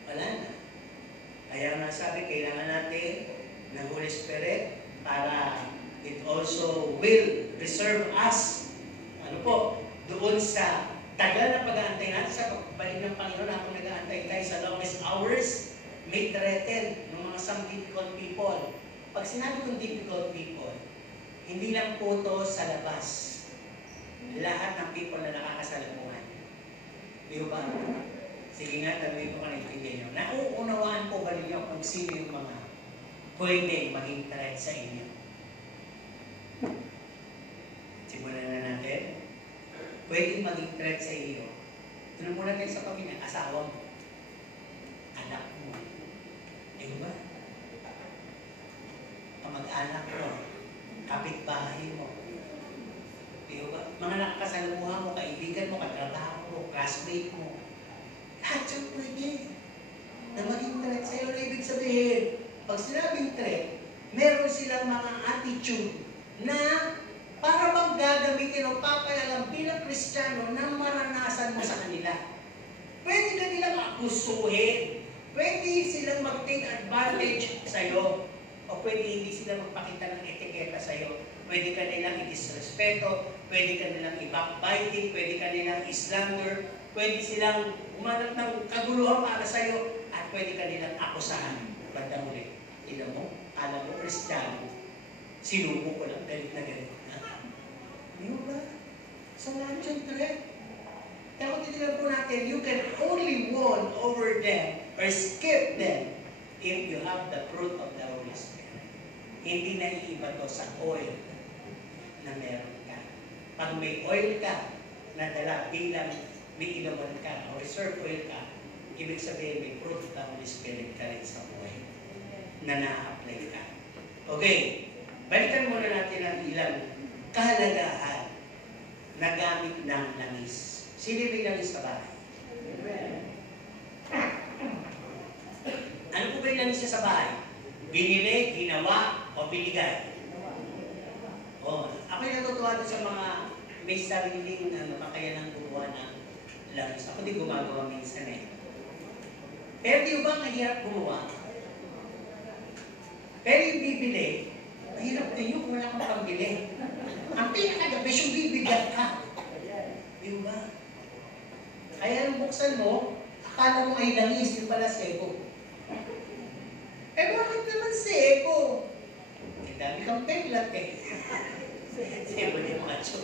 Wala na. Kaya nga sabi, kailangan natin ng Holy Spirit para it also will reserve us. Ano po? Doon sa tagal na pag-aantay natin sa pagbalik ng Panginoon, habang nag-aantay tayo sa longest hours, may threaten ng mga some difficult people. Pag sinabi kong difficult people, hindi lang po ito sa labas. Lahat ng people na nakakasalamuhan. Di ba? Sige nga, tanongin ko kanina nyo. Nauunawaan po ba ninyo kung sino yung mga pwede maging threat sa inyo? Simulan na natin. Pwede maging threat sa iyo. Tulong muna tayo sa pamilya, asawa mo, anak mo, di ba? Kamag-anak mo, kapitbahay mo, di ba? Mga nakakasalamuha mo, kaibigan mo, katrabaho mo, classmate mo, lahat yung pwede na maging threat sa iyo. Na ibig sabihin, pag sinabing threat, meron silang mga attitude na para bang gagamitin o papayalang bilang Kristiyano na maranasan mo sa kanila. Pwede ka nilang akusuhin. Pwede silang mag-take advantage sa'yo. O pwede hindi sila magpakita ng etiketa sa'yo. Pwede ka nilang i-disrespeto. Pwede ka nilang i-backbiting. Pwede ka nilang i-slander. Pwede silang umanap ng kaguluhan para sa'yo. At pwede ka nilang akusahan. Bandang ulit. Alam mo, Kristiyano, sinubo ko lang galit na galit. Di ba? So, lahat yung threat. Kaya kung titigan po natin, you can only win over them or skip them if you have the fruit of the Holy Spirit. Hindi na iiba to sa oil na meron ka. Pag may oil ka, na dala bilang may inuman ka, o reserve oil ka, ibig sabihin may fruit of the Holy Spirit ka rin sa oil na na-apply ka. Okay, balikan muna natin ang ilang kahalagahan na gamit ng langis. Sino may langis sa bahay? Ano po ba yung langis sa bahay? Binili, ginawa, o binigay? Ako'y natutuwa doon sa mga may sariling makayanang gumawa ng langis. Ako di gumagawa minsan eh. Pero di ba mahirap gumawa? Pero yung bibili, mahirap din yung wala kang pambili. Ang pinaka-the-best yung bibigyan ka. Di ba? Kaya nung buksan mo, akala mo ay langis, yung pala seko. Eh bakit naman seko? Eh dami kang peglat eh. Seko din mga chok.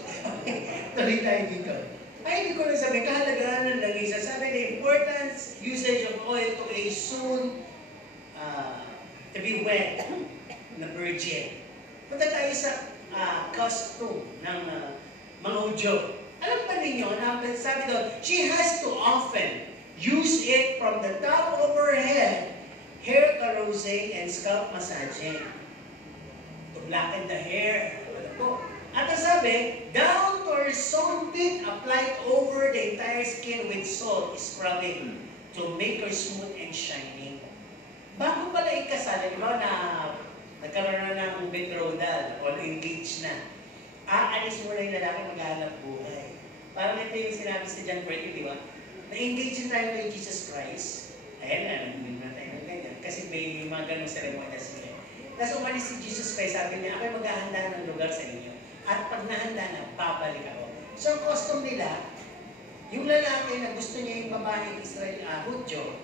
Tuloy tayo dito. Ay, hindi ko lang sabi, kahalagahan ng langis. Sabi the importance, usage of oil to a soon to be wet na virgin. Punta tayo sa custom ng mga Hudyo. Alam ba ninyo na sabi doon, she has to often use it from the top of her head, hair carousing and scalp massaging. To blacken the hair. At ang sabi, down to her sown feet, applied over the entire skin with salt, scrubbing, to make her smooth and shining. Bago pala ikasal, di ba na nagkaroon na ng betrothal o engaged na, aalis mo na yung lalaki maghanap buhay. Parang ito yung sinabi sa John 14, di ba? Na-engage tayo kay Jesus Christ. Ayan na, nagminin na tayo ng ganyan. Kasi may mga ganong seremonya sila. Tapos umalis si Jesus Christ, sabi niya, ako'y maghahanda ng lugar sa inyo. At pag nahanda na, babalik ako. So ang custom nila, yung lalaki na gusto niya yung babaeng Israel, Hudyo,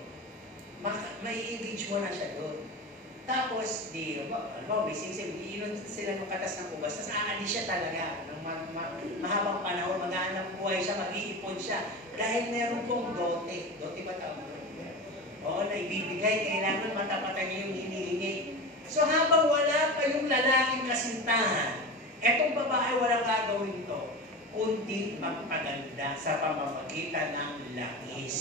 may-engage mo na siya doon. Tapos, may singsing, iinon sila ng katas ng ubas, tapos aalis siya talaga. Ng mahabang panahon, maghahanap buhay siya, mag-iipon siya. Dahil meron pong dote. Dote ba tawag? Oo, na ibibigay, kailangan matapatan niya yung hinihingi. So habang wala pa yung lalaking kasintahan, etong babae walang gagawin to, kundi magpaganda sa pamamagitan ng langis.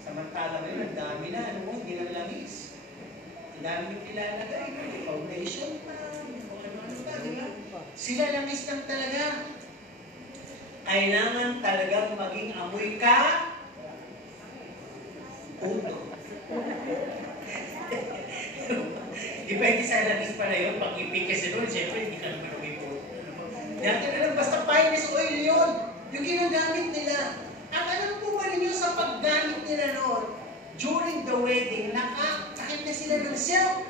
Samantala ngayon, ang dami na, hindi na langis. Ang dami nilalagay, may foundation pa, kung ano-ano pa, di ba? Sila langis lang talaga. Kailangan talagang maging amoy ka ulo. Depende sa langis pala yun. Pag ipig kasi doon, siyempre hindi ka naman amoy ulo. Dati na lang, basta finest oil yun. Yung ginagamit nila. At alam po ba ninyo sa paggamit nila noon, during the wedding, nakakakit na sila ng silk.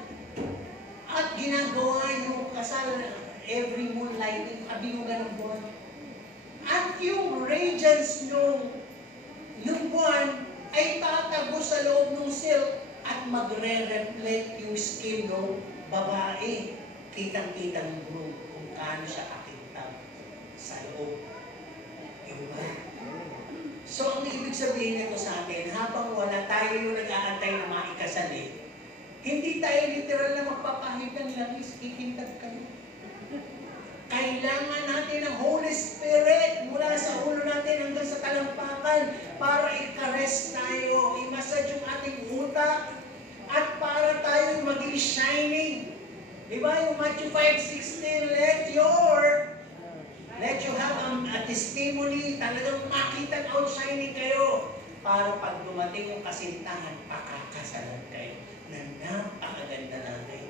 At ginagawa yung kasal every moonlighting, kabinugan ng buwan. At yung radiance nung buwan ay tatago sa loob ng silk at magre-reflect yung skin ng babae. Kitang-kitang groom kung paano siya kakintab sa loob. Diba? So, ang ibig sabihin nito sa atin, habang wala tayo yung nag-aantay na maikasali, hindi tayo literal na magpapahid ng langis, kikintab kayo. Kailangan natin ng Holy Spirit mula sa ulo natin hanggang sa talampakan para i-caress tayo, i-massage yung ating utak, at para tayo maging shining. Diba yung Matthew 5:16, let you have a testimony, talagang makita outshining kayo para pag dumating yung kasintahan, pakakasalan kayo na napakaganda natin.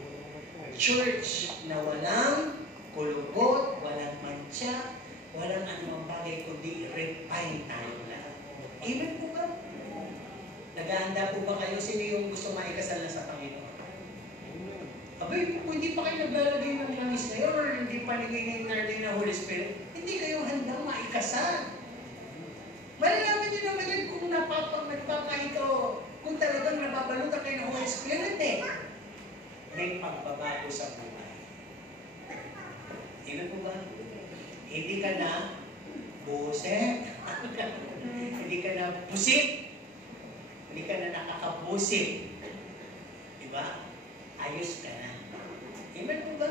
Church na walang kulubot, walang mantsa, walang anumang bagay, kundi refine tayo lahat. Amen po ba? Nag-aanda po ba kayo? Sino yung gusto maikasal na sa Panginoon? Abay, kung hindi pa kayo naglalagay ng langis ngayon or hindi pa nagiging ng Holy Spirit, hindi kayo handang maikasal. Malalaman nyo naman yun kung nagpapahikaw, kung talagang nababalutan kayo ng Holy Spirit may pagbabago sa buhay. Hindi po ba? Hindi ka na busek. Hindi ka na busit. Hindi ka na nakakabusit. Diba? Ayos ka na. Amen po ba?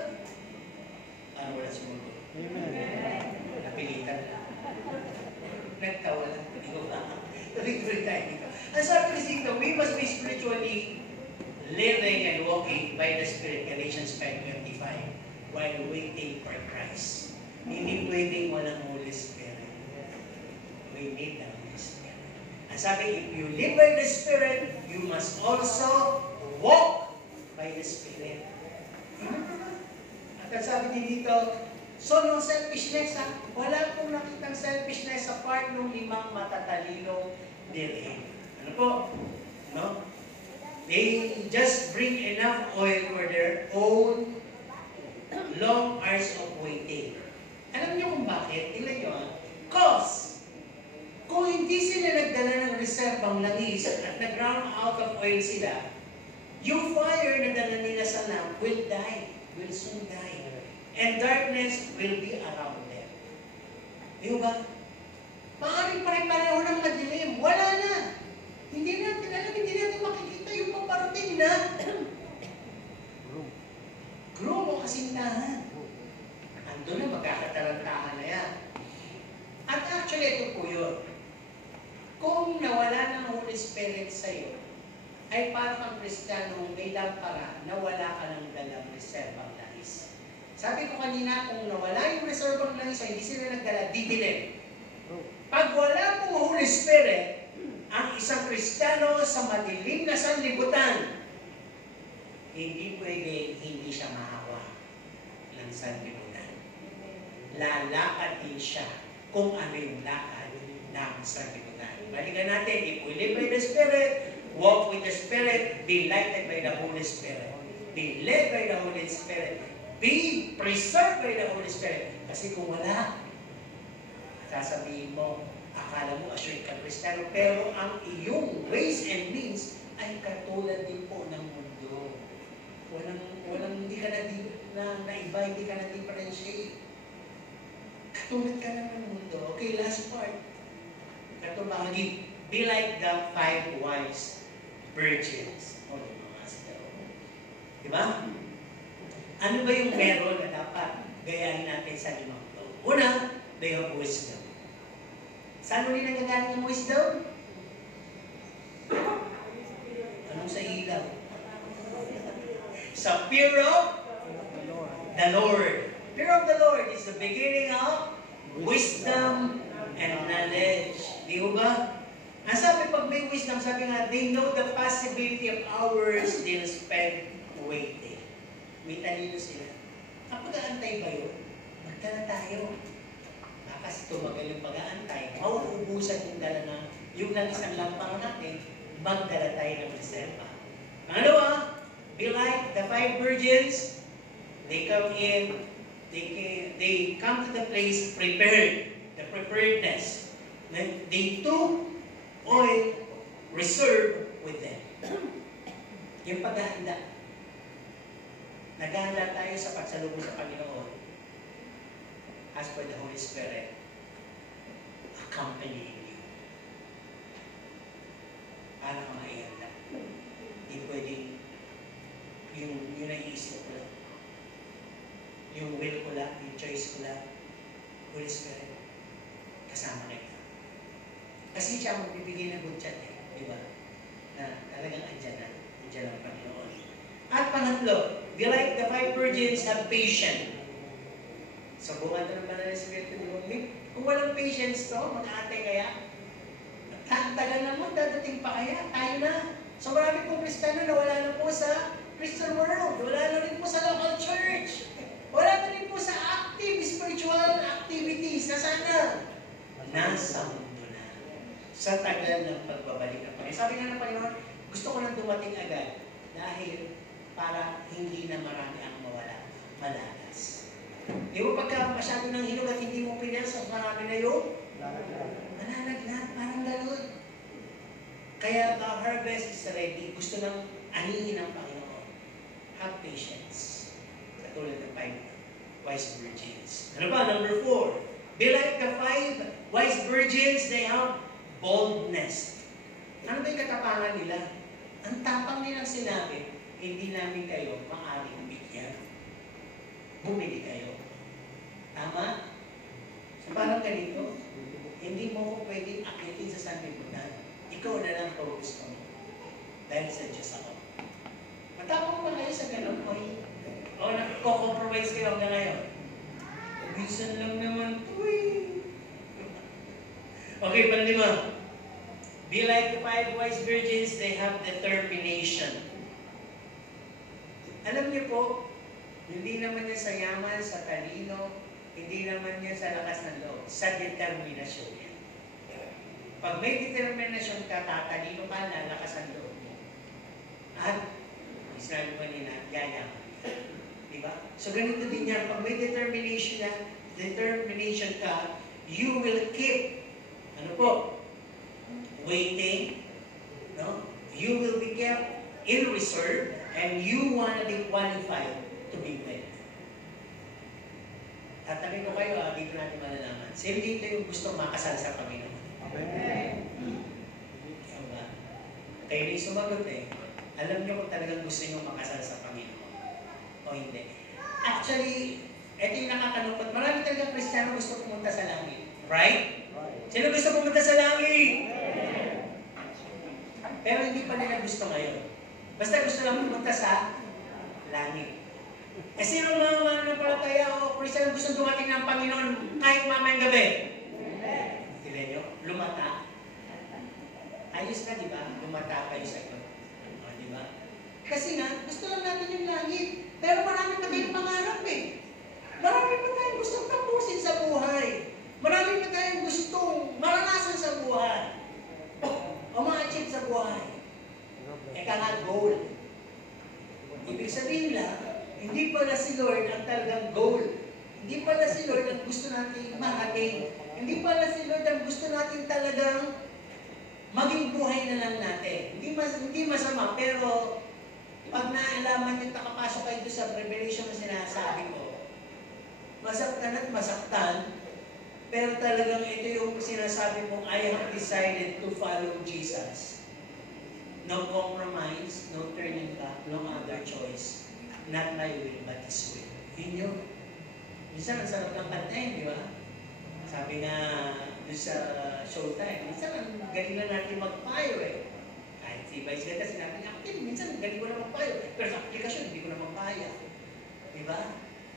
Ano wala sumunod? Amen. Napilitan na. Nagtawa lang. Tuloy-tuloy tayo dito. Ang sabi kasi dito, we must be spiritually living and walking by the Spirit, Galatians 5:25, while waiting for Christ. Hindi pwedeng walang Holy Spirit. We need the Holy Spirit. Ang sabi, if you live by the Spirit, you must also walk by the Spirit. At ang sabi din dito, so no selfishness, wala pong nakitang selfishness sa part ng 5 matatalinong dirhem. Ano po? No? They just bring enough oil for their own long hours of waiting. Alam niyo kung bakit? Tingnan niyo Cause, kung hindi sila nagdala ng reserbang langis at nag-run out of oil sila, yung fire na dala nila sa lamp will die, will soon die. And darkness will be around them. Di ba? Maaaring pare-pareho ng madilim. Wala na. Hindi natin alam, hindi natin makikita yung paparating na groom o kasintahan. Ando na, magkakatarantahan na yan. At actually, ito po yun. Kung nawala ng Holy Spirit sa'yo, ay parang ang Kristiyano may lampara na wala ka ng dalang reserbang langis. Sabi ko kanina, kung nawala yung reserbang langis, ay hindi sila nagdala, didilim. Pag wala pong Holy Spirit, ang isang Kristiyano sa madilim na sanlibutan, hindi pwede hindi siya mahawa ng sanlibutan. Lalakad din siya kung ano yung lakad ng sanlibutan. Balikan natin, if we live by the Spirit, walk with the Spirit, be lighted by the Holy Spirit, be led by the Holy Spirit, be preserved by the Holy Spirit. Kasi kung wala, sasabihin mo, akala mo assured ka Kristiyano, pero ang iyong ways and means ay katulad din po ng mundo. Hindi ka na iba, hindi ka na differentiate. Katulad ka na ng mundo. Okay, last part. Katulad, be like the 5 wise virgins. O, mga sitaw. Diba? Ano ba yung meron na dapat gayahin natin sa 5 to? Una, they have wisdom. Saan ulit nagagaling yung wisdom? Anong sa ilaw? Sa fear of the Lord. Fear of the Lord is the beginning of wisdom and knowledge. Di ba? Ang sabi, pag may wisdom, sabi nga, they know the possibility of hours they'll spend waiting. May talino sila. Kapag aantay ba yun? Magdala tayo. Kasi tumagal yung pag-aantay, mauubusan yung dala na yung lang isang lampang natin, magdala tayo ng reserva. Pangalawa, be like the 5 virgins. They come in, they come to the place prepared, the preparedness. They took oil reserved with them. Yung paghahanda. Naghahanda tayo sa pagsalubong sa Panginoon. As for the Holy Spirit, accompanying you. Para ka maihanda. Hindi pwedeng yung naiisip ko lang. Yung will ko lang, yung choice ko lang. Holy Spirit, kasama kita. Kasi siya magbibigay ng good chat di ba? Na talagang andyan ang Panginoon. At pangatlo, be like the 5 virgins, have patience. Sa bunga ito ng Banal na Espiritu, kung walang patience to, mag-aantay kaya? Tagal naman, dadating pa kaya? Tayo na. So marami pong Kristiyano na wala na po sa Christian world. Wala na rin po sa local church. Wala na rin po sa active spiritual activities. Nasana? Nasa mundo na. Sa tagal ng pagbabalik ng Panginoon. Sabi nga ng Panginoon, gusto ko nang dumating agad dahil para hindi na marami ang malagas. Di ba pagka masyado ng hinog at hindi mo pinasa, marami na yun? Mananaglag, parang gano'n. Kaya the harvest is ready. Gusto nang anihin ng Panginoon. Have patience. Katulad ng 5 wise virgins. Ano ba? Number 4. Be like the 5 wise virgins, they have boldness. Ano ba yung katapangan nila? Ang tapang nilang sinabi, hindi namin kayo maaaring bigyan. Bumili kayo. Tama? So parang ganito, hindi mo ko pwedeng akitin sa sanlibutan. Ikaw na lang kung gusto mo. Dahil sa Diyos ako. Matapang ba kayo sa ganun ko? O nagko-compromise kayo hanggang ngayon? Minsan lang naman ito Okay, panlima. Be like the 5 wise virgins, they have determination. Alam niyo po, hindi naman yan sa yaman, sa talino, hindi naman yan sa lakas ng loob, sa determinasyon yan. Pag may determinasyon ka, tatalino ka, lalakas ang loob mo. At, sinabi ko nila, yayaman. Diba? So ganito din yan, pag may determination ka, you will keep, ano po, waiting, no? You will be kept in reserve, and you want to be qualified to be with. Tatanungin ko kayo, dito natin malalaman. Sino dito yung gusto makasal sa Panginoon? Amen. Kaya ba? Kayo na yung sumagot Alam niyo kung talagang gusto niyo makasal sa Panginoon. O hindi. Actually, ito yung nakakalungkot. Marami talagang Kristiyano gusto pumunta sa langit. Right? Sino gusto pumunta sa langit? Pero hindi pa nila gusto ngayon. Basta gusto lang pumunta sa langit. Eh sino mga mananampalataya o Kristiyano gusto dumating ng Panginoon kahit mamayang gabi? Tila nyo, lumata. Ayos na, di ba? Lumata kayo sa ito. O, di ba? Kasi nga, gusto lang natin yung langit. Pero marami pa tayong pangarap Marami pa tayong gustong tapusin sa buhay. Marami pa tayong gustong maranasan sa buhay. O ma-achieve sa buhay. Eka nga, goal. Ibig sabihin lang, hindi pala si Lord ang talagang goal. Hindi pala si Lord ang gusto natin marating. Hindi pala si Lord ang gusto natin talagang maging buhay na lang natin. Hindi masama, pero pag naalaman yung nakapasok kayo doon sa revelation na sinasabi ko, masaktan at masaktan, pero talagang ito yung sinasabi kong I have decided to follow Jesus. No compromise, no turning back, no other choice. Not my will, but His will. Yun yun. Minsan, ang sarap ng kantahin, di ba? Sabi nga doon sa showtime, minsan ang galing na natin mag-fire Kahit Si Vice Ganda, sinabi niya, okay, minsan galing ko na magpayo. Pero sa aplikasyon, hindi ko na magpaya. Diba?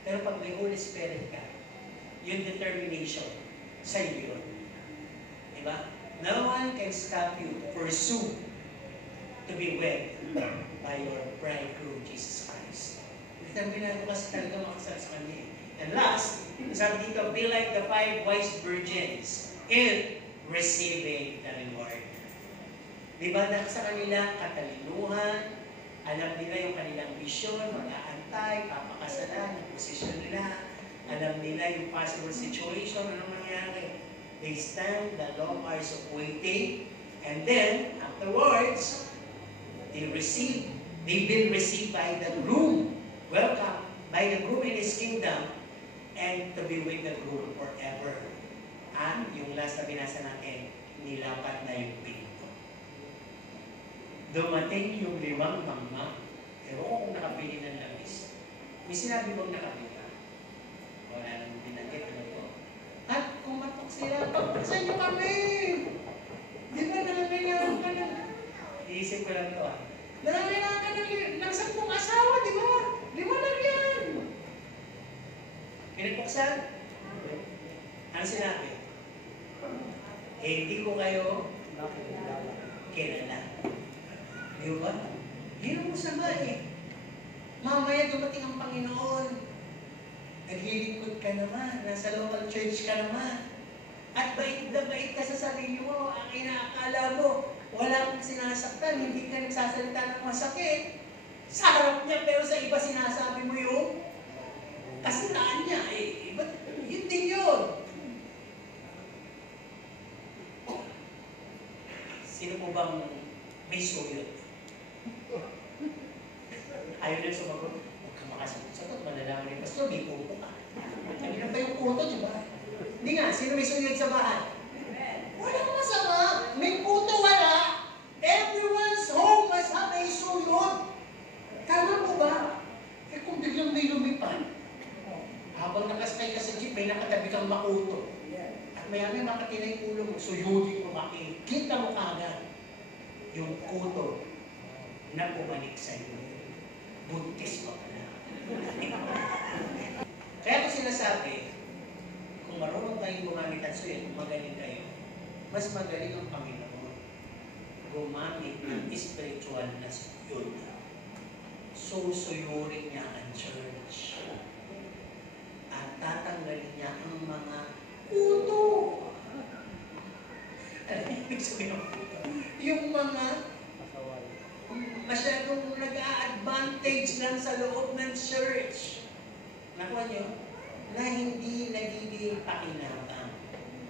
Pero pag may Holy Spirit ka, yung determination, sa'yo yun. Diba? No one can stop you to pursue to be wed by your bridegroom, Jesus Christ. Determinado kasi talaga makasal sa Kanya. And last, sabi dito, be like the 5 wise virgins in receiving the reward. Diba na sa kanila katalinuhan, alam nila yung kanilang vision, mag-aantay, papakasalan, yung posisyon nila, alam nila yung possible situation, anong nangyari. They stand the long hours of waiting, and then, afterwards, they've been received by the groom, welcome by the groom in His kingdom, and to be with the groom forever. At yung last na binasa natin, nilapat na yung pinto. Dumating yung 5 mangma, ewan ko kung nakabili ng labis. May sinabi bang nakabili ka? Wala nang binanggit na ito. At kumatok sila, pagpasan nyo kami! Di ba nangangailangan ka na? Iisip ko lang ito nangangailangan ka ng 10 asawa, di ba? 5 lang yan! Pinagpuksan? Ano sinabi? Hindi ko kayo kilala. Di ba? Hindi mo sama Mamaya dumating ang Panginoon. Naglilingkod ka naman. Nasa local church ka naman. At bait na bait ka sa sarili mo. Ang inaakala mo, wala kang sinasaktan. Hindi ka nagsasalita ng masakit. Sa harap niya, pero sa iba sinasabi mo yung kasinaan niya. Iba, yun din yun. Sino po bang may suyot? Ayaw na sumagot. Huwag ka makasagot. Malalaman ni Pastor, may puto ka. Kanina pa yung puto, di ba? Hindi nga, sino may suyot sa bahay? Walang masama. May puto, wala. Everyone's home must have a suyot. Tama mo ba? Kung biglang may lumipad, habang nakaskay ka sa jeep, may nakatabi kang makuto. At maya-maya makatinay ulo mo, suyutin mo, makikita mo kagad yung kuto na bumalik sa iyo. Buntis mo pala. Kaya ko sinasabi, kung marunong kayong gumamit at suyan, magaling kayo, mas magaling ang Panginoon gumamit ng spiritual na suyod. Susuyurin niya ang church. At tatanggalin niya ang mga kuto. Alam niyo, ibig sabihin ng kuto? Yung mga masyadong nag-a-advantage lang sa loob ng church. Nakuha niyo? Na hindi nagiging pakinabang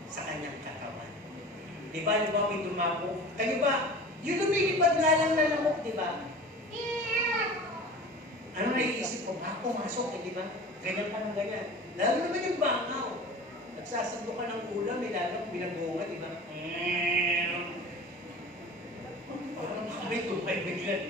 sa kanyang katawan. Di ba may dumako? Kayo ba, yung lumilipad nga lang na lamok, di ba? Ano naiisip ko? Pumasok, di ba? Ganyan pa ng ganyan. Lalo naman yung bangaw. Nagsasando ka ng ulam, lalo binabunga, di ba? Parang makabay, tumay biglan.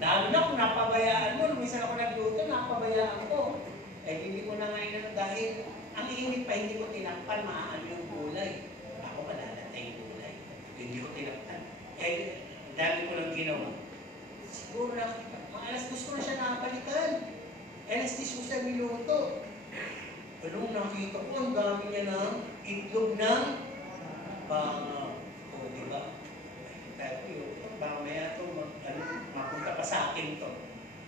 Lalo na kung napabayaan mo, minsan ako nagluto, napabayaan ko. Hindi ko na ngayon dahil ang init pa, hindi ko tinakpan, maaan yung gulay. Ako malalatay yung gulay. Hindi ko tinakpan. Dami ko lang ginawa. Siguro nakita, mga alas 2 ko na siya nakabalikan. Alas 10 ko siya niluto. Anong nakita ko, ang dami niya ng itlog ng bangaw. O, di ba? Pero mamaya ito, mapunta pa sa akin to.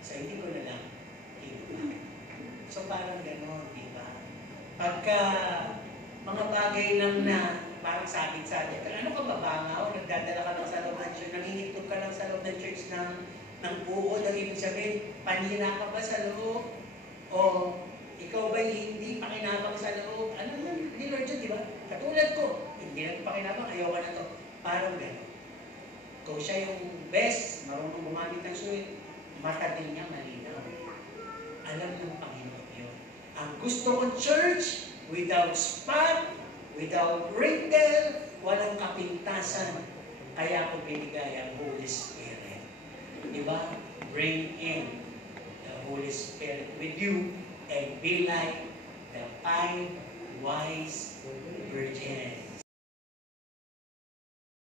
So, hindi ko na lang kinuha. So, parang gano'n, di ba? Pagka mga bagay lang na parang sabit-sabit, ano ka ba bangaw? Nagdadala ka lang sa loob ng church, nangingitlog ka lang sa loob ng church ng buod, ang ibig sabihin, panira ka ba sa loob? O ikaw ba hindi pakinabang sa loob? Ano naman, ni Lord yun, di ba? Katulad ko, hindi na pakinabang, ayaw ka na to. Parang gano'n. Kung siya yung best, marunong gumamit ng suwit, mata din niya malinaw. Alam ng Panginoon yun. Ang gusto kong church, without spot, without wrinkle, walang kapintasan. Kaya ako binigay ang Holy Spirit. Diba? Bring in the Holy Spirit with you and be like the 5 wise virgins.